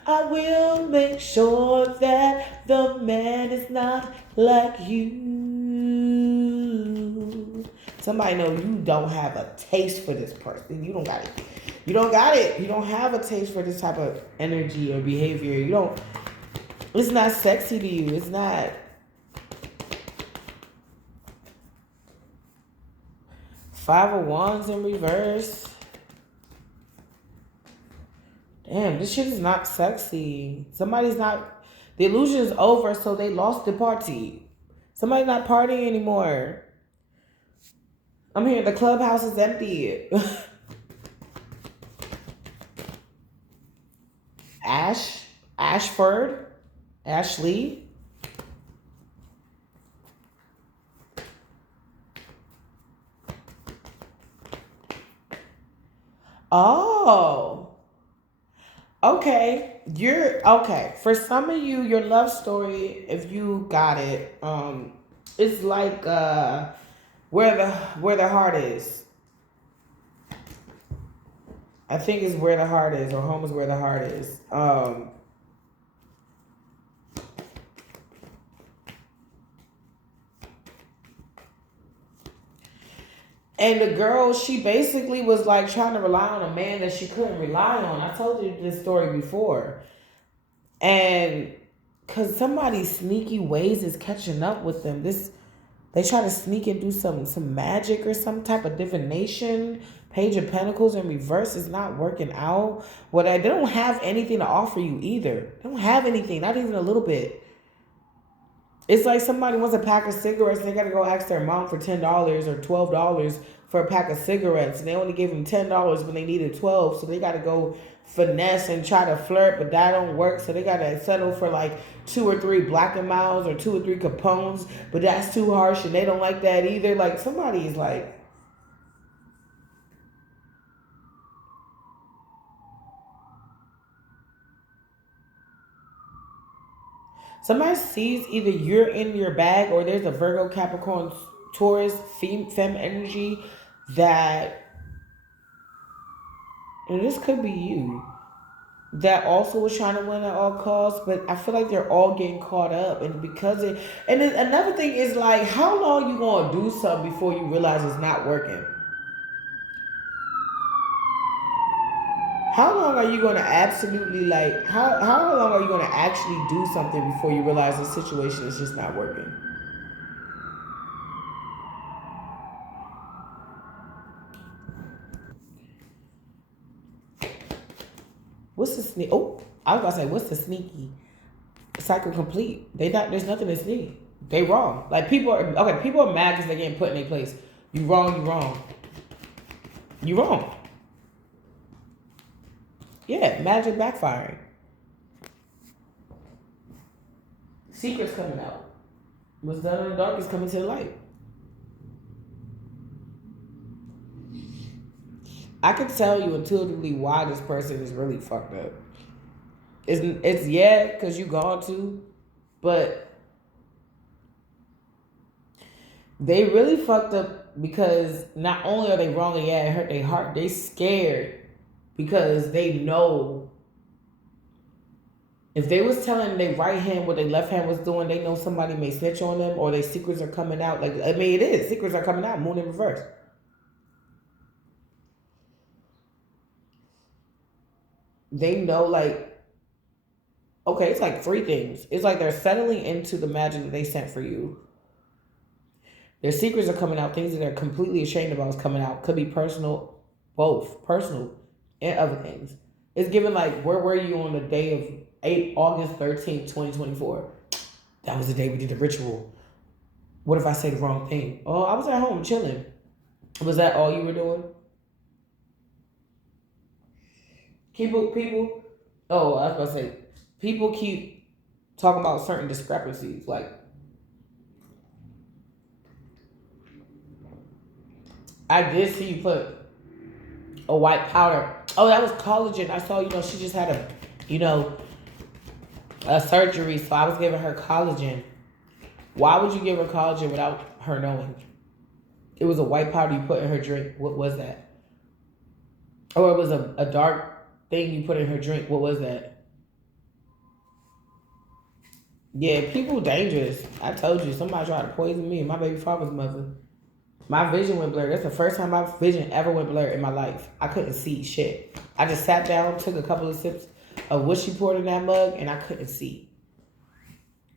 I will make sure that the man is not like you. Somebody know you don't have a taste for this person. You don't got it. You don't got it. You don't have a taste for this type of energy or behavior. You don't. It's not sexy to you. It's not. Five of Wands in reverse. Damn, this shit is not sexy. Somebody's not. The illusion is over, so they lost the party. Somebody's not partying anymore. I'm here. The clubhouse is empty. Ashford, Ashley. Oh. Okay. You're okay. For some of you, your love story, if you got it, it's like where the heart is. I think it's where the heart is, or home is where the heart is. And the girl, she basically was like trying to rely on a man that she couldn't rely on. I told you this story before. And because somebody's sneaky ways is catching up with them. They try to sneak and do some magic or some type of divination. Page of Pentacles in reverse is not working out. They don't have anything to offer you either. They don't have anything, not even a little bit. It's like somebody wants a pack of cigarettes and they got to go ask their mom for $10 or $12 for a pack of cigarettes. And they only gave them $10 when they needed 12. So they got to go finesse and try to flirt, but that don't work. So they got to settle for like 2 or 3 Black and Milds or 2 or 3 Capones. But that's too harsh and they don't like that either. Like somebody is like... Somebody sees either you're in your bag or there's a Virgo, Capricorn, Taurus, femme energy that, and this could be you. that also was trying to win at all costs, but I feel like they're all getting caught up, and because it. And then another thing is like, how long you gonna do something before you realize it's not working? How long are you gonna absolutely like? How long are you gonna actually do something before you realize the situation is just not working? What's the sneak? Oh, I was about to say, what's the sneaky? Cycle complete. They not. There's nothing to sneak. They wrong. Like people are okay. People are mad because they're getting put in their place. You wrong. You wrong. You wrong. Yeah, magic backfiring. Secrets coming out. What's done in the dark is coming to the light. I can tell you intuitively why this person is really fucked up. It's yeah, because you gone to, but they really fucked up because not only are they wrong and yeah, it hurt their heart, they scared because they know if they was telling their right hand what their left hand was doing, they know somebody may snitch on them or their secrets are coming out. Like, I mean, it is. Secrets are coming out, moon in reverse. They know, like, okay, it's like three things. It's like they're settling into the magic that they sent for you. Their secrets are coming out. Things that they're completely ashamed about is coming out. Could be personal, both personal and other things. It's given like, where were you on the day of August 13th, 2024? That was the day we did the ritual. What if I say the wrong thing? Oh, I was at home chilling. Was that all you were doing? People. Oh, I was about to say, people keep talking about certain discrepancies. Like, I did see you put a white powder. Oh, that was collagen. I saw, she just had a surgery, so I was giving her collagen. Why would you give her collagen without her knowing? It was a white powder you put in her drink. What was that? Or it was a dark thing you put in her drink. What was that? Yeah, people dangerous. I told you, somebody tried to poison me and my baby father's mother. My vision went blurred. That's the first time my vision ever went blurred in my life. I couldn't see shit. I just sat down, took a couple of sips of what she poured in that mug, and I couldn't see.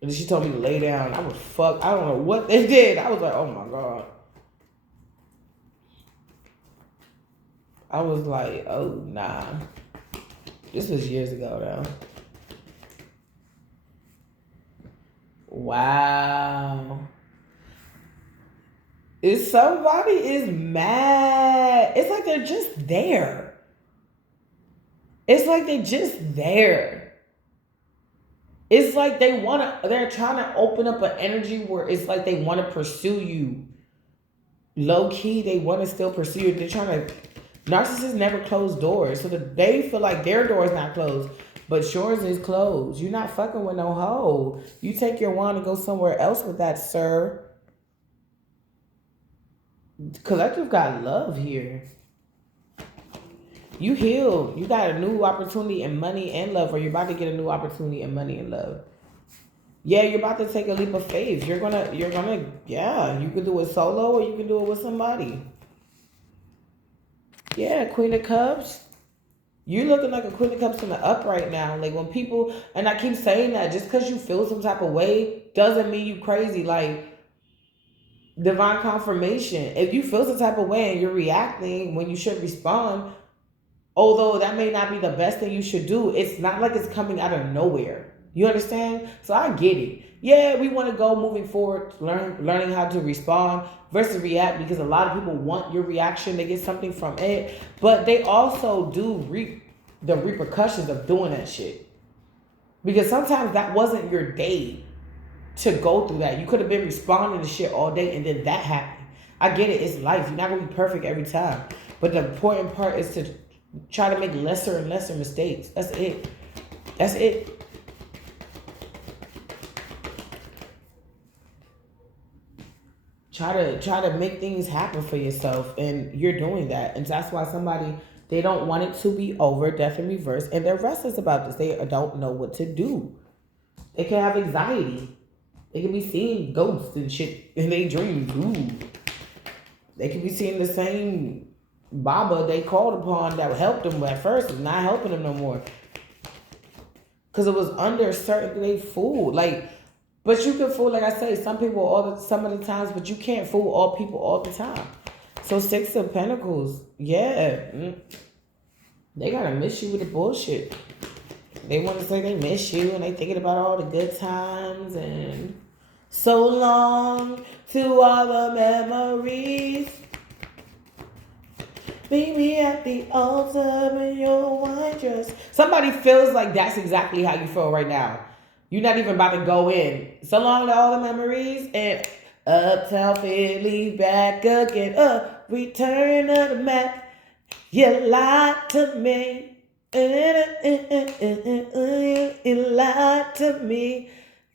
And then she told me to lay down. I was fucked. I don't know what they did. I was like, oh my God. I was like, oh nah. This was years ago though. Wow. If somebody is mad, it's like they're just there. It's like they're just there. It's like they're trying to open up an energy where it's like they want to pursue you. Low key, they want to still pursue you. They're trying to, narcissists never close doors. So that they feel like their door is not closed, but yours is closed. You're not fucking with no hoe. You take your wand and go somewhere else with that, sir. Collective got love here. You healed. You got a new opportunity in money and love, or you're about to get a new opportunity in money and love. Yeah, you're about to take a leap of faith. You're gonna, yeah, you can do it solo or you can do it with somebody. Yeah, Queen of Cups. You're looking like a Queen of Cups in the up right now. Like when people, and I keep saying that, just because you feel some type of way doesn't mean you crazy. Like, divine confirmation. If you feel some type of way and you're reacting when you should respond, although that may not be the best thing you should do, it's not like it's coming out of nowhere. You understand? So I get it. Yeah, we want to go moving forward, learning how to respond versus react, because a lot of people want your reaction. They get something from it, but they also do reap the repercussions of doing that shit. Because sometimes that wasn't your day to go through that. You could have been responding to shit all day and then that happened. I get it. It's life. You're not going to be perfect every time. But the important part is to try to make lesser and lesser mistakes. That's it. That's it. Try to make things happen for yourself, and you're doing that. And that's why somebody They don't want it to be over, death in reverse, and they're restless about this. They don't know what to do. They can have anxiety. They can be seeing ghosts and shit in their dreams. Ooh. They can be seeing the same Baba they called upon that helped them at first is not helping them no more. Because it was under certain, they fooled. Like, but you can fool, like I say, some people some of the times, but you can't fool all people all the time. So 6 of Pentacles, yeah. They gotta miss you with the bullshit. They want to say they miss you and they thinking about all the good times and so long to all the memories. Meet me at the altar in your white dress. Somebody feels like that's exactly how you feel right now. You're not even about to go in. So long to all the memories and uptown Philly back again. Return of the Mac. You lied to me. You lied to me.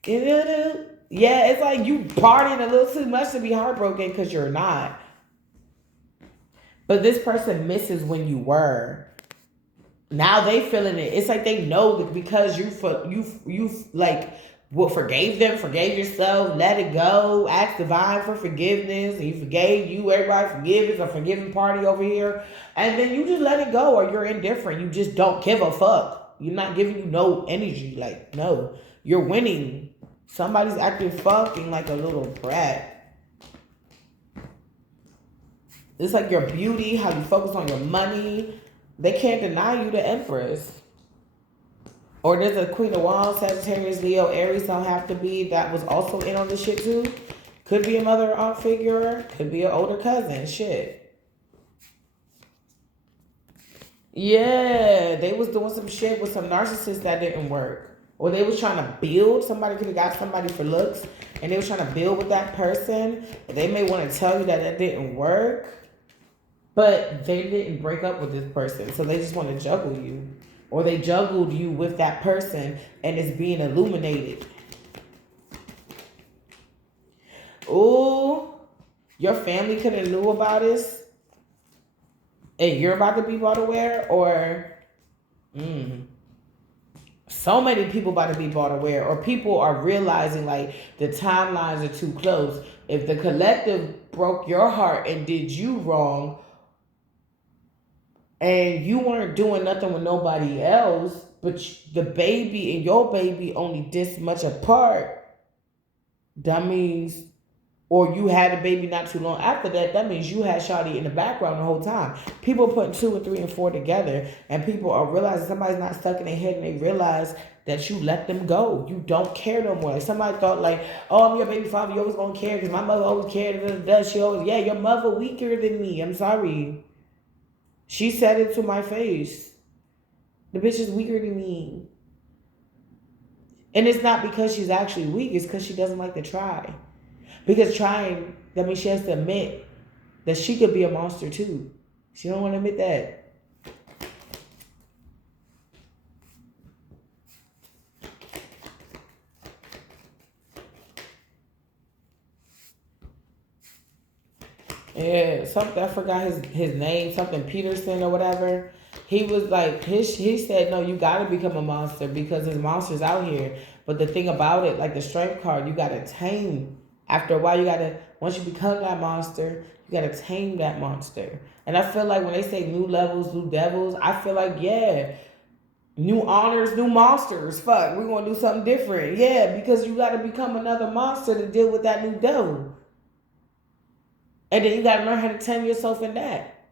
Yeah, it's like you partying a little too much to be heartbroken because you're not. But this person misses when you were. Now they feeling it. It's like they know that because you like forgave them, forgave yourself, let it go, ask divine for forgiveness. He forgave you, everybody forgive. It's a forgiving party over here. And then you just let it go, or you're indifferent. You just don't give a fuck. You're not giving you no energy. Like, no. You're winning. Somebody's acting fucking like a little brat. It's like your beauty, how you focus on your money. They can't deny you the Empress. Or there's a Queen of Wands, Sagittarius, Leo, Aries don't have to be. That was also in on this shit too. Could be a mother or aunt figure. Could be an older cousin. Shit. Yeah, they was doing some shit with some narcissists that didn't work. Or they was trying to build. Somebody could have got somebody for looks. And they was trying to build with that person. They may want to tell you that didn't work. But they didn't break up with this person. So they just want to juggle you. Or they juggled you with that person and it's being illuminated. Ooh, your family could have knew about this. And you're about to be brought aware. Or, so many people about to be brought aware. Or people are realizing like the timelines are too close. If the collective broke your heart and did you wrong, and you weren't doing nothing with nobody else, but the baby and your baby only this much apart, that means, or you had a baby not too long after that, that means you had Shawty in the background the whole time. People putting 2 and 3 and 4 together, and people are realizing somebody's not stuck in their head, and they realize that you let them go. You don't care no more. Like somebody thought like, oh, I'm your baby father, you always gonna care because my mother always cared. She always, yeah, your mother weaker than me. I'm sorry. She said it to my face. The bitch is weaker than me. And it's not because she's actually weak. It's because she doesn't like to try. Because trying, that means she has to admit that she could be a monster too. She don't want to admit that. Yeah, something, I forgot his name, something Peterson or whatever. He was like, he said, no, you got to become a monster because there's monsters out here. But the thing about it, like the strength card, you got to tame. After a while, once you become that monster, you got to tame that monster. And I feel like when they say new levels, new devils, I feel like, yeah, new honors, new monsters. Fuck, we're going to do something different. Yeah, because you got to become another monster to deal with that new devil. And then you got to learn how to tame yourself in that.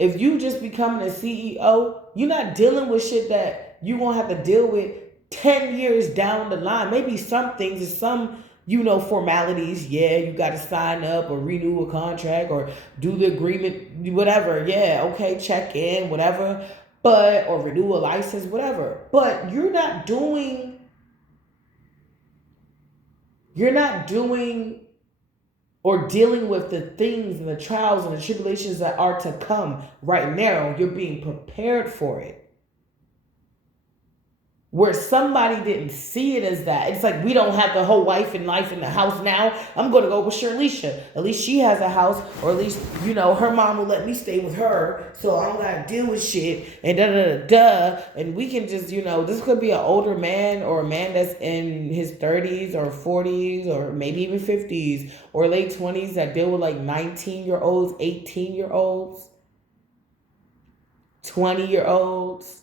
If you just becoming a CEO, you're not dealing with shit that you're going to have to deal with 10 years down the line. Maybe some things, some, formalities. Yeah, you got to sign up or renew a contract or do the agreement, whatever. Yeah, okay, check in, whatever. Or renew a license, whatever. But you're not doing or dealing with the things and the trials and the tribulations that are to come right now. You're being prepared for it. where somebody didn't see it as that. It's like we don't have the whole wife and life in the house now. I'm going to go with Shirleisha. At least she has a house, or at least, her mom will let me stay with her, so I don't got to deal with shit, and da-da-da-da. And we can just, this could be an older man or a man that's in his 30s or 40s or maybe even 50s or late 20s that deal with like 19-year-olds, 18-year-olds, 20-year-olds.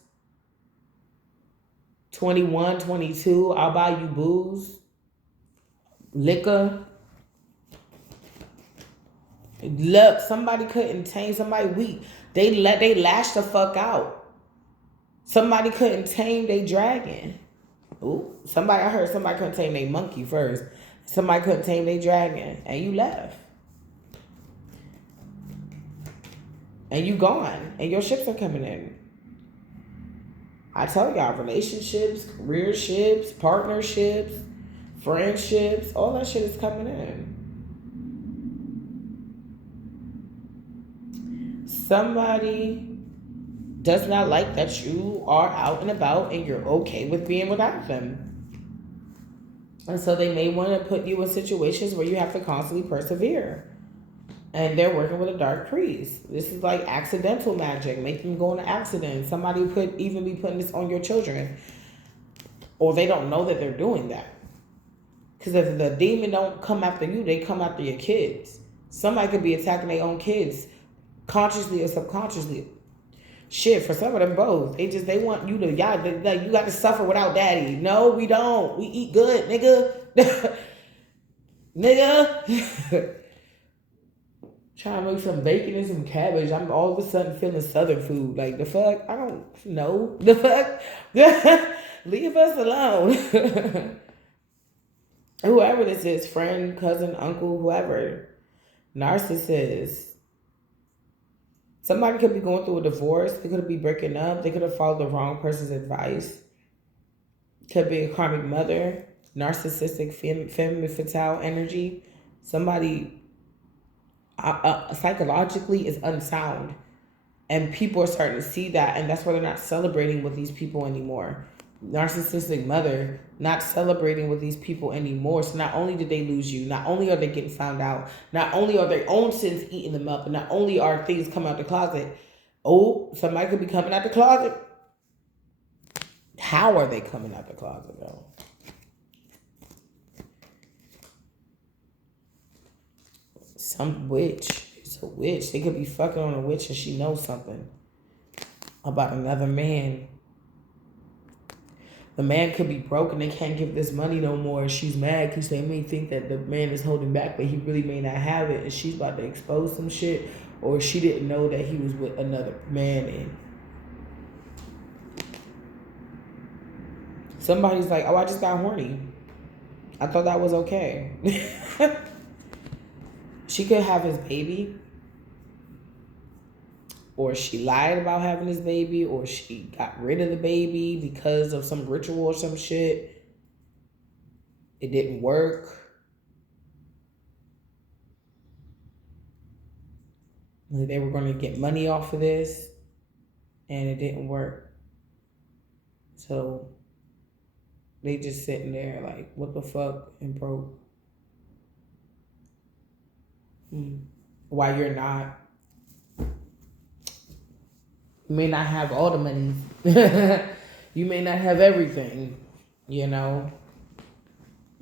21, 22, I'll buy you booze, liquor. Look, somebody couldn't tame somebody weak. They lashed the fuck out. Somebody couldn't tame their dragon. Ooh, I heard somebody couldn't tame their monkey first. Somebody couldn't tame their dragon, and you left. And you gone, and your ships are coming in. I tell y'all, relationships, careerships, partnerships, friendships, all that shit is coming in. Somebody does not like that you are out and about and you're okay with being without them. And so they may want to put you in situations where you have to constantly persevere. And they're working with a dark priest. This is like accidental magic. Make them go into accident. Somebody could even be putting this on your children. Or they don't know that they're doing that. Because if the demon don't come after you, they come after your kids. Somebody could be attacking their own kids, consciously or subconsciously. Shit, for some of them both. They want you to, you got to suffer without daddy. No, we don't. We eat good, nigga. Nigga. Trying to make some bacon and some cabbage. I'm all of a sudden feeling southern food. Like, the fuck? I don't know. The fuck? Leave us alone. Whoever this is, friend, cousin, uncle, whoever. Narcissist. Somebody could be going through a divorce. They could be breaking up. They could have followed the wrong person's advice. Could be a karmic mother. Narcissistic, femme fatale energy. Somebody psychologically is unsound, and people are starting to see that, and that's why they're not celebrating with these people anymore. Narcissistic mother not celebrating with these people anymore. So not only did they lose you, not only are they getting found out, not only are their own sins eating them up, and not only are things coming out the closet. Oh, somebody could be coming out the closet. How are they coming out the closet though? Some witch. It's a witch. They could be fucking on a witch and she knows something about another man. The man could be broke and they can't give this money no more. She's mad because they may think that the man is holding back, but he really may not have it. And she's about to expose some shit. Or she didn't know that he was with another man. And somebody's like, oh, I just got horny. I thought that was okay. She could have his baby, or she lied about having his baby, or she got rid of the baby because of some ritual or some shit. It didn't work. They were going to get money off of this, and it didn't work. So they just sitting there like, what the fuck, and broke. Why you're not. You may not have all the money. You may not have everything,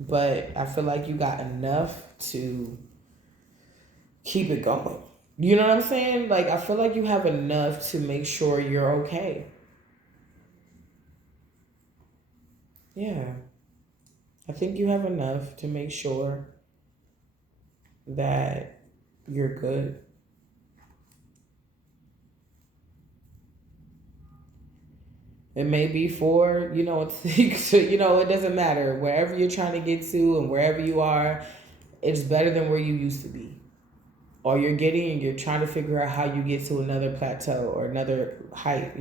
But I feel like you got enough to keep it going. You know what I'm saying? Like, I feel like you have enough to make sure you're okay. Yeah. I think you have enough to make sure that you're good. It may be for, it doesn't matter. Wherever you're trying to get to and wherever you are, it's better than where you used to be. Or you're getting and you're trying to figure out how you get to another plateau or another height,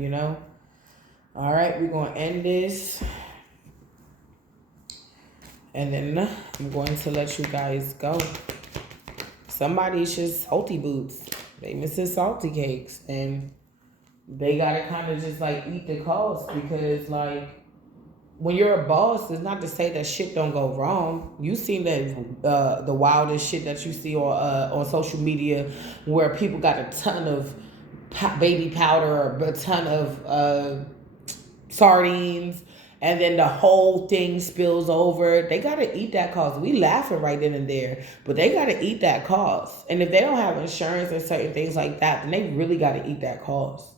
All right, we're going to end this. And then I'm going to let you guys go. Somebody's just salty boots. They missing salty cakes. And they got to kind of just, eat the cost because, when you're a boss, it's not to say that shit don't go wrong. You seen the wildest shit that you see on social media, where people got a ton of baby powder or a ton of sardines, and then the whole thing spills over. They gotta eat that cost. We laughing right then and there, but they gotta eat that cost. And if they don't have insurance and certain things like that, then they really gotta eat that cost.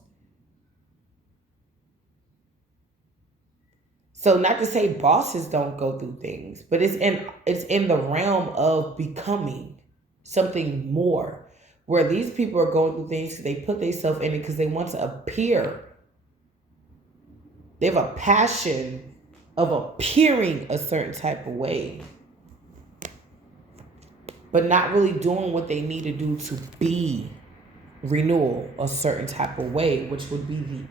So not to say bosses don't go through things, but it's in the realm of becoming something more, where these people are going through things because they put themselves in it because they want to appear. They have a passion of appearing a certain type of way, but not really doing what they need to do to be renewal a certain type of way, which would be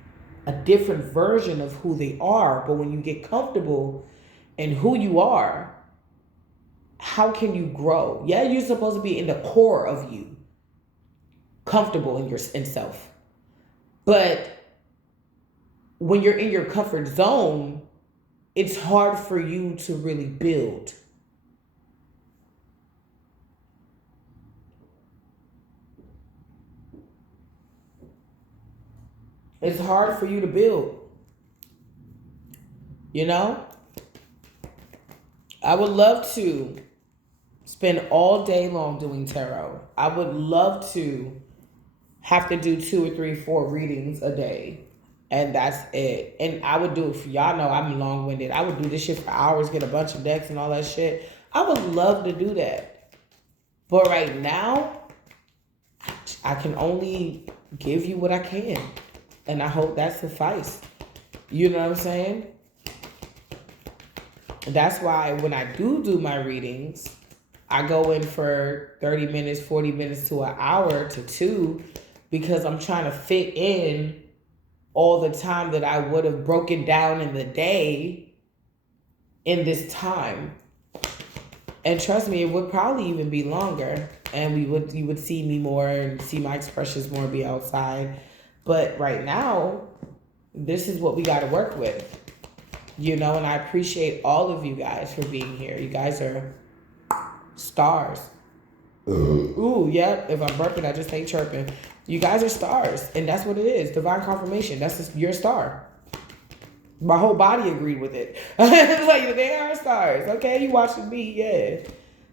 a different version of who they are. But when you get comfortable in who you are, how can you grow? Yeah, you're supposed to be in the core of you, comfortable in your self. But when you're in your comfort zone, it's hard for you to really build. It's hard for you to build. You know? I would love to spend all day long doing tarot. I would love to have to do 2 or 3, 4 readings a day. And that's it. And I would do it for y'all know I'm long-winded. I would do this shit for hours, get a bunch of decks and all that shit. I would love to do that. But right now, I can only give you what I can. And I hope that suffices. You know what I'm saying? That's why when I do my readings, I go in for 30 minutes, 40 minutes to an hour to 2, because I'm trying to fit in all the time that I would have broken down in the day in this time. And trust me, it would probably even be longer, and you would see me more and see my expressions more, be outside. But right now, this is what we got to work with, you know. And I appreciate all of you guys for being here. You guys are stars. Ooh, yep. If I'm burping, I just ain't chirping. You guys are stars, and that's what it is. Divine confirmation. That's just your star. My whole body agreed with it. Like, they are stars. Okay, you watching me? Yeah.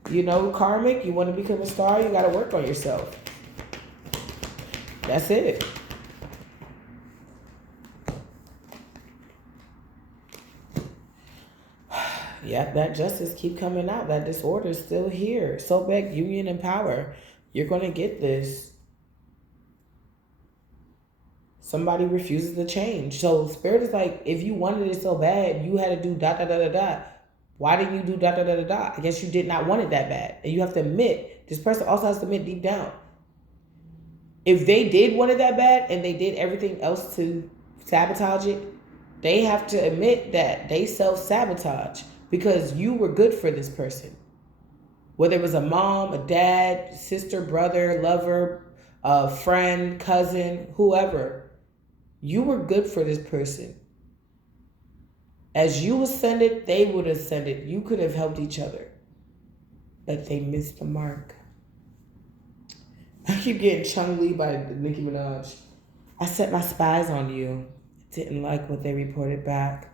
You know, karmic. You want to become a star? You got to work on yourself. That's it. Yeah, that justice keep coming out. That disorder is still here. Sobek, union, and power. You're going to get this. Somebody refuses to change. So Spirit is like, if you wanted it so bad, you had to do dot, dot, dot, dot, dot. Why didn't you do dot, dot, dot, dot, dot? I guess you did not want it that bad. And you have to admit, this person also has to admit deep down, if they did want it that bad and they did everything else to sabotage it, they have to admit that they self-sabotage. Because you were good for this person. Whether it was a mom, a dad, sister, brother, lover, a friend, cousin, whoever. You were good for this person. As you ascended, they would ascend it. You could have helped each other. But they missed the mark. I keep getting Chung Lee by Nicki Minaj. I set my spies on you. Didn't like what they reported back.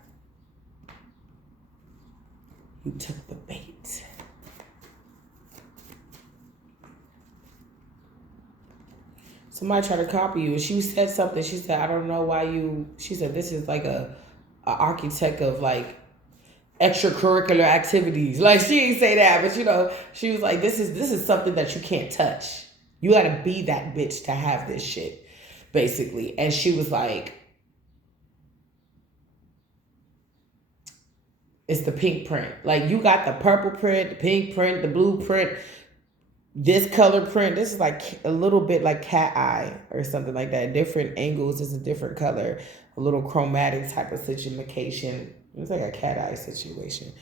You took the bait. Somebody tried to copy you. She said something. She said, I don't know why you... She said, this is like a architect of like extracurricular activities. Like, she didn't say that, but you know, she was like, this is something that you can't touch. You got to be that bitch to have this shit, basically. And she was like, it's the pink print. Like, you got the purple print, the pink print, the blue print, this color print. This is like a little bit like cat eye or something like that. Different angles is a different color. A little chromatic type of situation. It's like a cat eye situation.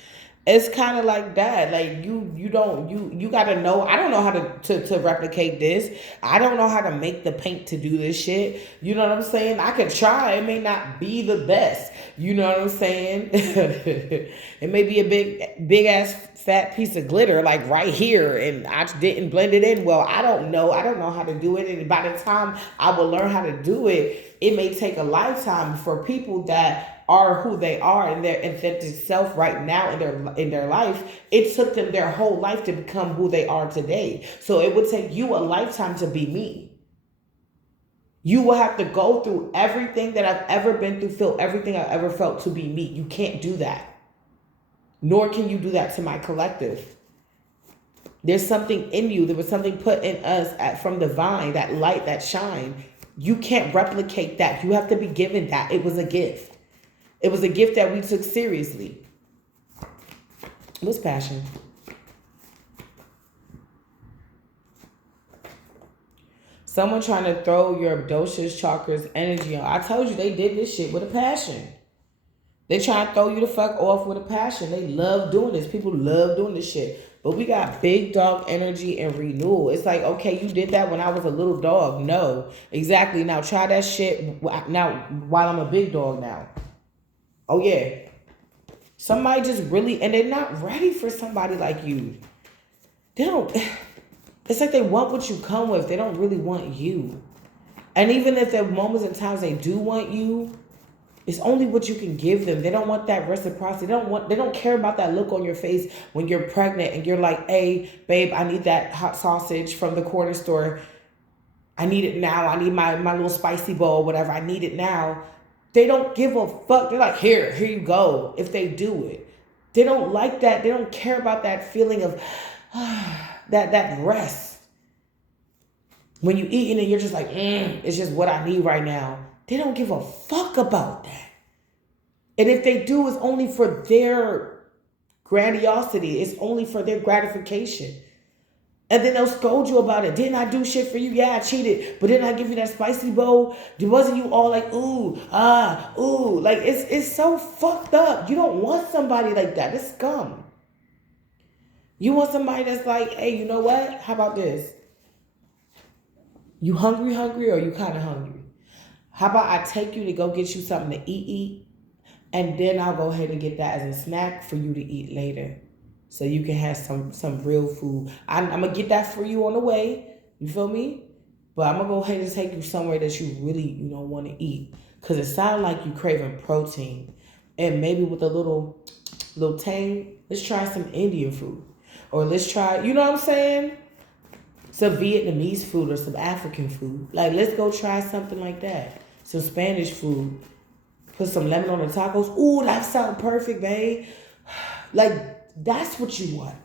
It's kind of like that. Like you gotta know. I don't know how to replicate this. I don't know how to make the paint to do this shit. You know what I'm saying? I could try. It may not be the best. You know what I'm saying? It may be a big ass fat piece of glitter like right here, and I didn't blend it in well. I don't know. I don't know how to do it, and by the time I will learn how to do it, it may take a lifetime. For people that are who they are in their authentic self right now in their life, it took them their whole life to become who they are today. So it would take you a lifetime to be me. You will have to go through everything that I've ever been through, feel everything I've ever felt to be me. You can't do that. Nor can you do that to my collective. There's something in you. There was something put in us from divine, that light, that shine. You can't replicate that. You have to be given that. It was a gift. It was a gift that we took seriously. What's passion? Someone trying to throw your doshas, chakras, energy on. I told you they did this shit with a passion. They try to throw you the fuck off with a passion. They love doing this. People love doing this shit. But we got big dog energy and renewal. It's like, okay, you did that when I was a little dog. No, exactly. Now try that shit now while I'm a big dog now. Oh, yeah. Somebody just really, and they're not ready for somebody like you. They don't, it's like they want what you come with. They don't really want you. And even if there are moments and times they do want you, it's only what you can give them. They don't want that reciprocity. They don't care about that look on your face when you're pregnant and you're like, hey, babe, I need that hot sausage from the corner store. I need it now. I need my little spicy bowl, whatever. I need it now. They don't give a fuck. They're like, here you go, if they do it. They don't like that. They don't care about that feeling of that rest. When you eating and you're just like, it's just what I need right now. They don't give a fuck about that. And if they do, it's only for their grandiosity. It's only for their gratification. And then they'll scold you about it. Didn't I do shit for you? Yeah, I cheated. But didn't I give you that spicy bowl? Wasn't you all like, ooh. Like, it's so fucked up. You don't want somebody like that. It's scum. You want somebody that's like, hey, you know what? How about this? You hungry, or you kind of hungry? How about I take you to go get you something to eat, and then I'll go ahead and get that as a snack for you to eat later. So you can have some real food. I'm going to get that for you on the way. You feel me? But I'm going to go ahead and take you somewhere that you really, want to eat. Because it sounds like you craving protein. And maybe with a little tang, let's try some Indian food. Or let's try, you know what I'm saying? Some Vietnamese food or some African food. Like, let's go try something like that. Some Spanish food. Put some lemon on the tacos. Ooh, that sounds perfect, babe. Like, that's what you want.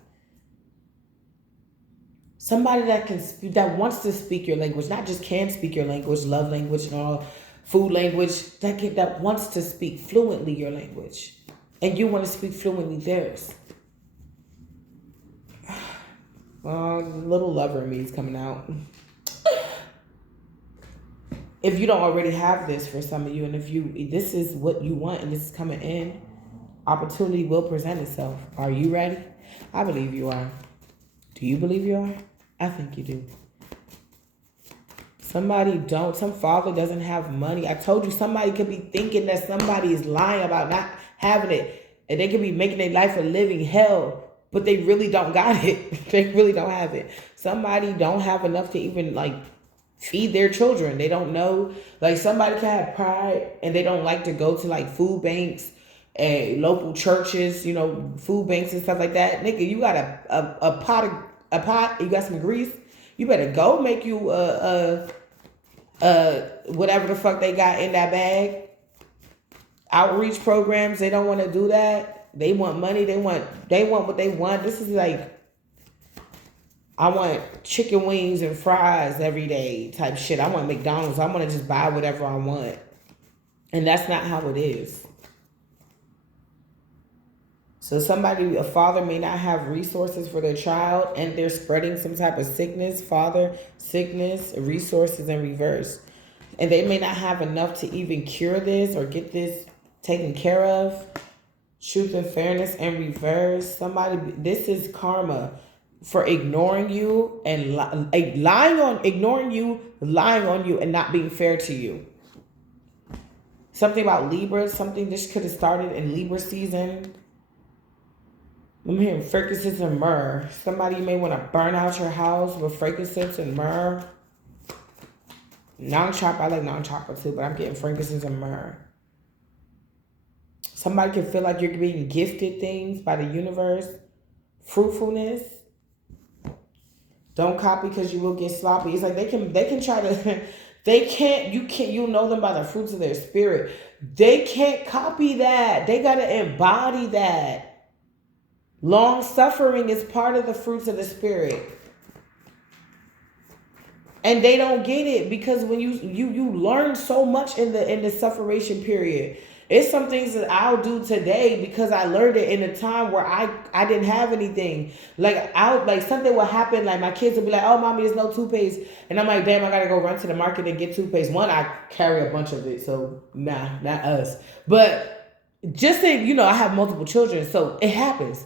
Somebody that wants to speak your language, not just can speak your language, love language and all, food language, that wants to speak fluently your language. And you want to speak fluently theirs. Little lover in me is coming out. If you don't already have this for some of you, and if this is what you want and this is coming in, opportunity will present itself. Are you ready? I believe you are. Do you believe you are? I think you do. Some father doesn't have money. I told you, somebody could be thinking that somebody is lying about not having it. And they could be making their life a living hell, but they really don't got it. They really don't have it. Somebody don't have enough to even feed their children. They don't know. Like, somebody can have pride and they don't like to go to food banks and local churches, food banks and stuff like that. Nigga, you got a pot, you got some grease. You better go make you whatever the fuck they got in that bag. Outreach programs, they don't want to do that. They want money. They want what they want. This is like, I want chicken wings and fries every day type shit. I want McDonald's. I want to just buy whatever I want. And that's not how it is. So a father may not have resources for their child and they're spreading some type of sickness, resources in reverse. And they may not have enough to even cure this or get this taken care of. Truth and fairness in reverse. This is karma for ignoring you and ignoring you, lying on you, and not being fair to you. Something about Libra. Something this could have started in Libra season. I'm hearing frankincense and myrrh. Somebody may want to burn out your house with frankincense and myrrh. Non-chopper, I like non-chopper too, but I'm getting frankincense and myrrh. Somebody can feel like you're being gifted things by the universe. Fruitfulness. Don't copy because you will get sloppy. It's like they can try to you'll know them by the fruits of their spirit. They can't copy that. They gotta embody that. Long suffering is part of the fruits of the spirit. And they don't get it because when you learn so much in the sufferation period. It's some things that I'll do today because I learned it in a time where I didn't have anything. Like something will happen, like my kids will be like, "Oh, mommy, there's no toothpaste," and I'm like, "Damn, I gotta go run to the market and get toothpaste." One, I carry a bunch of it, so nah, not us. But just saying, I have multiple children, so it happens.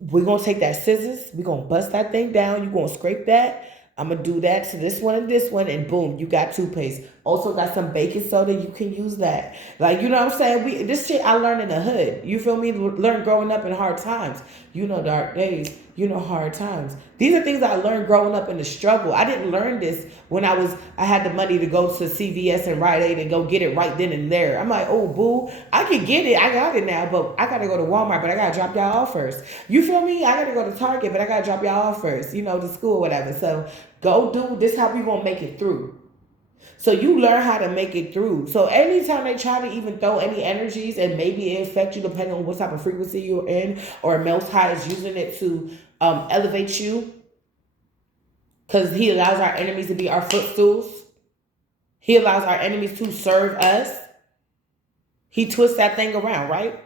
We're gonna take that scissors, we're gonna bust that thing down, you're gonna scrape that. I'm gonna do that to this one, and boom, you got toothpaste. Also got some baking soda, you can use that. Like, you know what I'm saying? This shit I learned in the hood. You feel me? Learned growing up in hard times. Dark days, hard times. These are things I learned growing up in the struggle. I didn't learn this when I had the money to go to CVS and Rite Aid and go get it right then and there. I'm like, oh, boo, I can get it. I got it now, but I got to go to Walmart, but I got to drop y'all off first. You feel me? I got to go to Target, but I got to drop y'all off first, to school or whatever. So go do this, how we going to make it through. So you learn how to make it through. So anytime they try to even throw any energies, and maybe it affects you depending on what type of frequency you're in, or Most High is using it to elevate you, because he allows our enemies to be our footstools. He allows our enemies to serve us. He twists that thing around, right?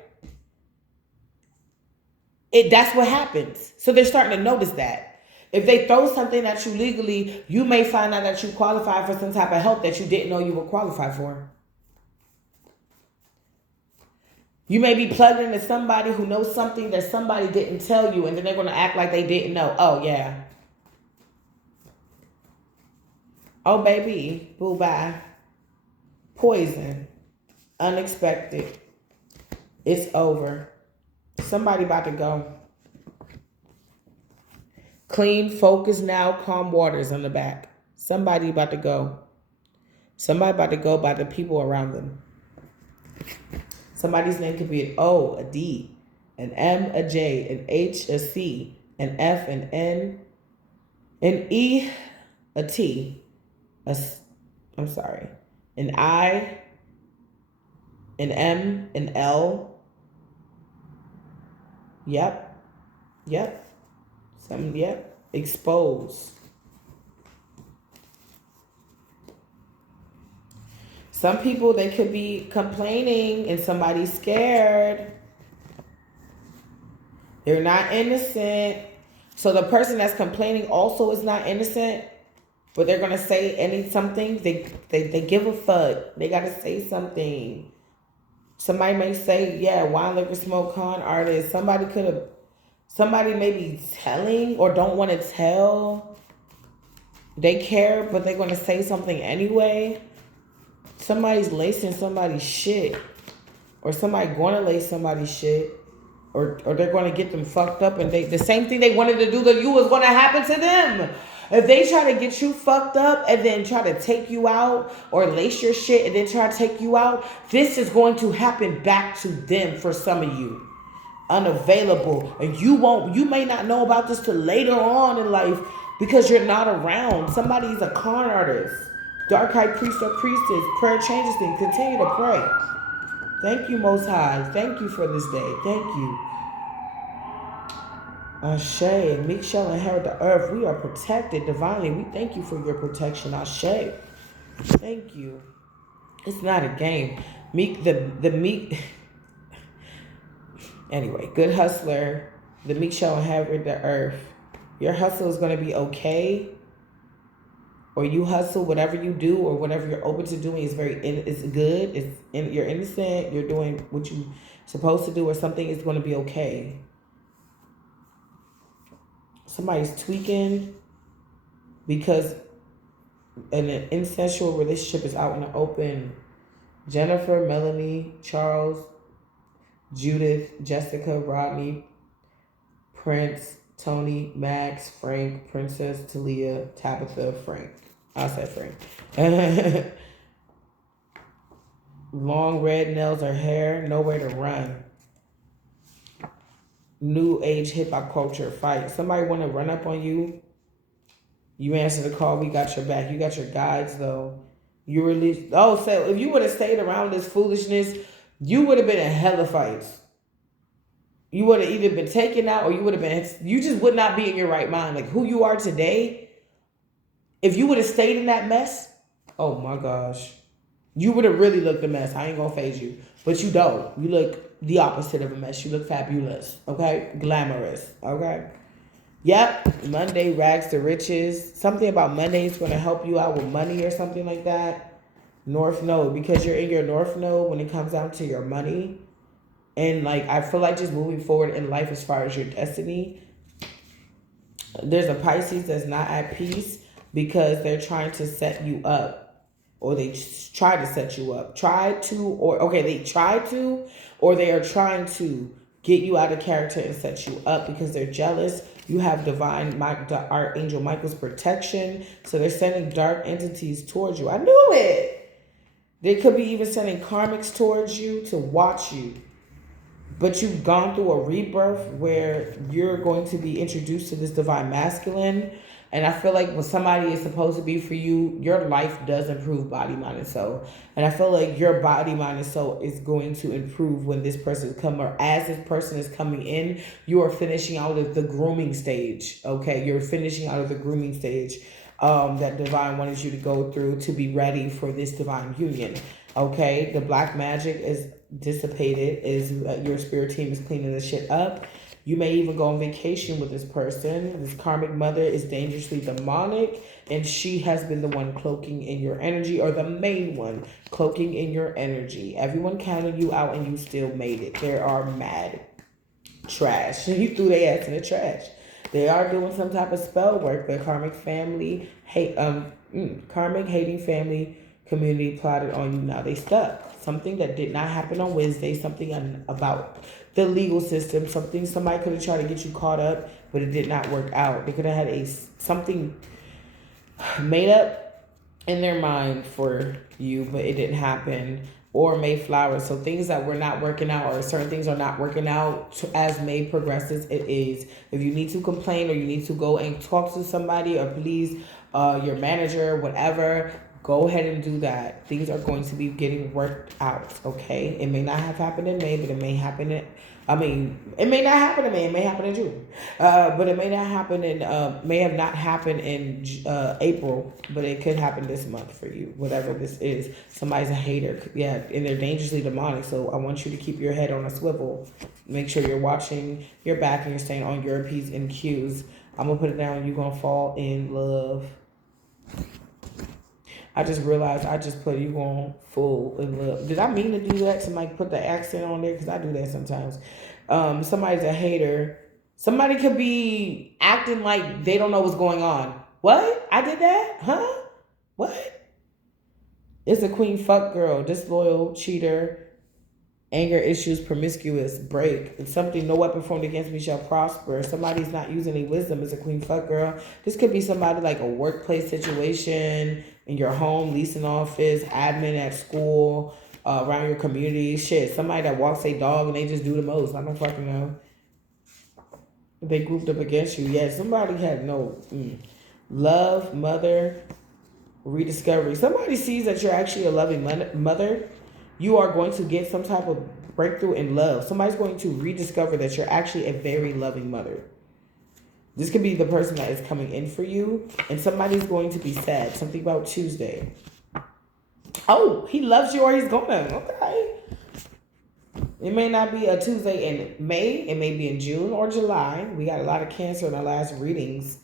That's what happens. So they're starting to notice that. If they throw something at you legally, you may find out that you qualify for some type of help that you didn't know you were qualified for. You may be plugged into somebody who knows something that somebody didn't tell you, and then they're going to act like they didn't know. Oh, yeah. Oh, baby. Boo, bye. Poison. Unexpected. It's over. Somebody about to go. Clean, focus now, calm waters on the back. Somebody about to go. Somebody about to go by the people around them. Somebody's name could be an O, a D, an M, a J, an H, a C, an F, an N, an E, a T, an I, an M, an L. Yep. Expose. Some people, they could be complaining and somebody's scared. They're not innocent. So the person that's complaining also is not innocent, but they're going to say something. They give a fuck. They got to say something. Somebody may say, yeah, wine, liquor, smoke, con artist. Somebody may be telling or don't want to tell. They care, but they're going to say something anyway. Somebody's lacing somebody's shit. Or somebody going to lace somebody's shit. Or they're going to get them fucked up. And the same thing they wanted to do to you is going to happen to them. If they try to get you fucked up and then try to take you out, or lace your shit and then try to take you out, this is going to happen back to them for some of you. Unavailable, and you may not know about this till later on in life because you're not around. Somebody's a con artist, dark high priest or priestess. Prayer changes things. Continue to pray. Thank you, Most High. Thank you for this day. Thank you. Ashe, and meek shall inherit the earth. We are protected divinely. We thank you for your protection. Ashe. Thank you. It's not a game. Meek, the meek. Anyway, good hustler. The meek shall inherit the earth. Your hustle is going to be okay. or you hustle, whatever you do or whatever you're open to doing is it's good. You're innocent. You're doing what you're supposed to do, or something is going to be okay. Somebody's tweaking because an incestual relationship is out in the open. Jennifer, Melanie, Charles, Judith, Jessica, Rodney, Prince, Tony, Max, Frank, Princess, Talia, Tabitha, Frank. I said Frank. Long red nails or hair, nowhere to run. New age hip hop culture fight. Somebody want to run up on you. You answer the call. We got your back. You got your guides though. You release. Oh, so if you would have stayed around this foolishness, you would have been in hella fights. You would have either been taken out or you would have been. You just would not be in your right mind. Like who you are today. If you would have stayed in that mess, oh my gosh, you would have really looked a mess. I ain't gonna phase you, but you don't. You look the opposite of a mess. You look fabulous. Okay, glamorous. Okay. Yep, Monday rags to riches. Something about Monday is going to help you out with money or something like that. North Node, because you're in your North Node when it comes down to your money. And like, I feel like just moving forward in life as far as your destiny. There's a Pisces that's not at peace because they're trying to set you up. Or they try to set you up. They try to, or they are trying to get you out of character and set you up because they're jealous. You have Archangel Michael's protection. So they're sending dark entities towards you. I knew it. They could be even sending karmics towards you to watch you. But you've gone through a rebirth where you're going to be introduced to this divine masculine. And I feel like when somebody is supposed to be for you, your life does improve body, mind, and soul. And I feel like your body, mind, and soul is going to improve when this person is coming, or as this person is coming in, you are finishing out of the grooming stage. Okay, you're finishing out of the grooming stage that divine wanted you to go through to be ready for this divine union. Okay, the black magic is dissipated, your spirit team is cleaning this shit up. You may even go on vacation with this person. This karmic mother is dangerously demonic, and she has been the one cloaking in your energy, or the main one cloaking in your energy. Everyone counted you out, and you still made it. They are mad. Trash. You threw their ass in the trash. They are doing some type of spell work. The karmic family karmic hating family community plotted on you. Now they stuck. Something that did not happen on Wednesday. Something about the legal system. Somebody could have tried to get you caught up, but it did not work out. They could have had something made up in their mind for you, but it didn't happen. Or Mayflower. So things that were not working out, or certain things are not working out as May progresses, it is. If you need to complain, or you need to go and talk to somebody, or please your manager, whatever, go ahead and do that. Things are going to be getting worked out, okay? It may not have happened in May, but it may happen it may not happen in May. It may happen in June. But it may not happen may have not happened in April, but it could happen this month for you, whatever this is. Somebody's a hater. Yeah, and they're dangerously demonic. So I want you to keep your head on a swivel. Make sure you're watching your back and you're staying on your P's and Q's. I'm going to put it down. You're going to fall in love. I just realized I just put you on full in love. Did I mean to do that? Somebody put the accent on there? Because I do that sometimes. Somebody's a hater. Somebody could be acting like they don't know what's going on. What? I did that? Huh? What? It's a queen fuck girl. Disloyal, cheater, anger issues, promiscuous, break. It's something, no weapon formed against me shall prosper. Somebody's not using any wisdom. It's a queen fuck girl. This could be somebody like a workplace situation, in your home, leasing office, admin at school, around your community. Shit, somebody that walks a dog and they just do the most. I don't fucking know. They grouped up against you. Yeah, somebody had no love, mother, rediscovery. Somebody sees that you're actually a loving mother. You are going to get some type of breakthrough in love. Somebody's going to rediscover that you're actually a very loving mother. This could be the person that is coming in for you, and somebody's going to be sad. Something about Tuesday. Oh, he loves you or he's gonna. Okay. It may not be a Tuesday in May. It may be in June or July. We got a lot of Cancer in our last readings.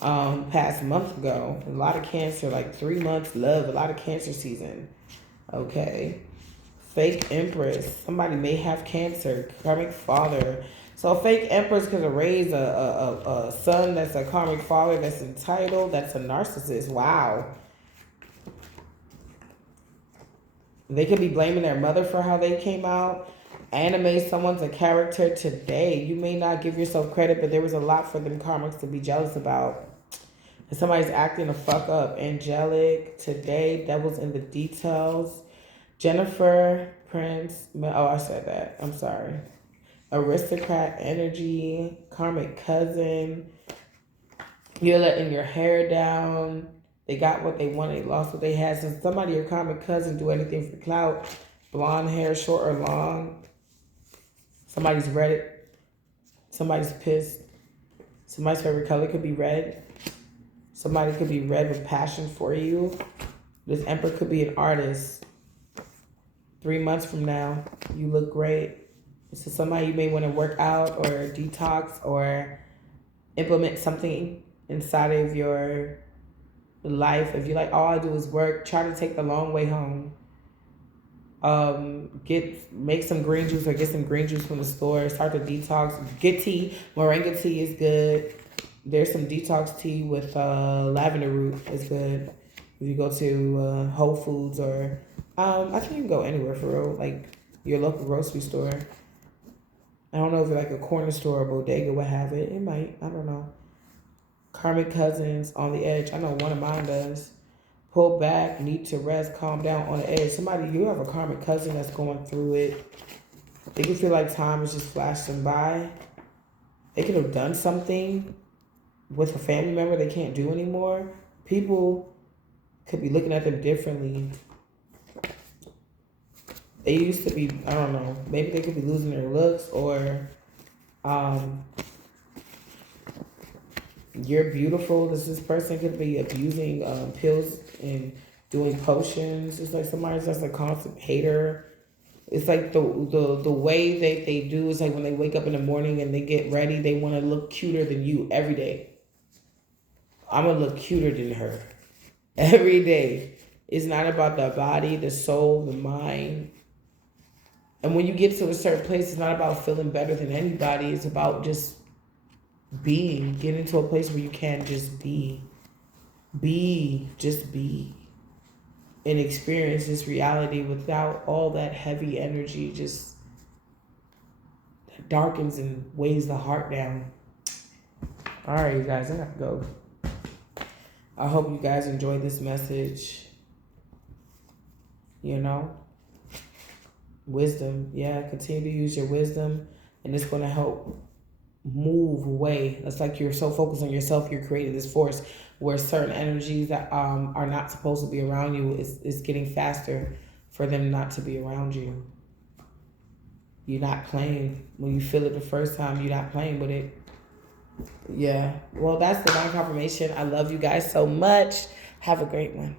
past month ago. A lot of Cancer, like 3 months, love, a lot of Cancer season. Okay. Fake Empress. Somebody may have Cancer. Karmic father. So fake Empress could raise a son that's a karmic father, that's entitled, that's a narcissist. Wow. They could be blaming their mother for how they came out. Anime someone's a character today. You may not give yourself credit, but there was a lot for them karmics to be jealous about. And somebody's acting a fuck up. Angelic today. Devil's in the details. Jennifer Prince. Oh, I said that. I'm sorry. Aristocrat energy. Karmic cousin. You're letting your hair down. They got what they wanted, they lost what they had. So somebody, your karmic cousin, do anything for clout. Blonde hair, short or long. Somebody's read. Somebody's pissed. Somebody's favorite color could be red. Somebody could be red with passion for you. This Emperor could be an artist. 3 months from now, you look great. This is somebody you may want to work out or detox or implement something inside of your life. If you like, all I do is work, try to take the long way home. Make some green juice or get some green juice from the store. Start to detox. Get tea. Moringa tea is good. There's some detox tea with lavender root. It's good. If you go to Whole Foods or I think you can go anywhere for real, like your local grocery store. I don't know if like a corner store or bodega would have it. It might. I don't know. Karmic cousins on the edge. I know one of mine does. Pull back, need to rest, calm down on the edge. Somebody, you have a karmic cousin that's going through it. They can feel like time is just flashing by. They could have done something with a family member they can't do anymore. People could be looking at them differently. They used to be, I don't know, maybe they could be losing their looks or you're beautiful. This person could be abusing pills and doing potions. It's like somebody's just a constant hater. It's like the way they do is like when they wake up in the morning and they get ready, they want to look cuter than you every day. I'm going to look cuter than her every day. It's not about the body, the soul, the mind. And when you get to a certain place, it's not about feeling better than anybody. It's about just being. Get into a place where you can just be. Just be. And experience this reality without all that heavy energy just that darkens and weighs the heart down. All right, you guys, I have to go. I hope you guys enjoyed this message. You know, wisdom. Yeah, continue to use your wisdom, and it's going to help move away. It's like you're so focused on yourself, you're creating this force where certain energies that are not supposed to be around you is getting faster for them not to be around you. You're not playing. When you feel it the first time, you're not playing with it. Yeah. Well, that's divine confirmation. I love you guys so much. Have a great one.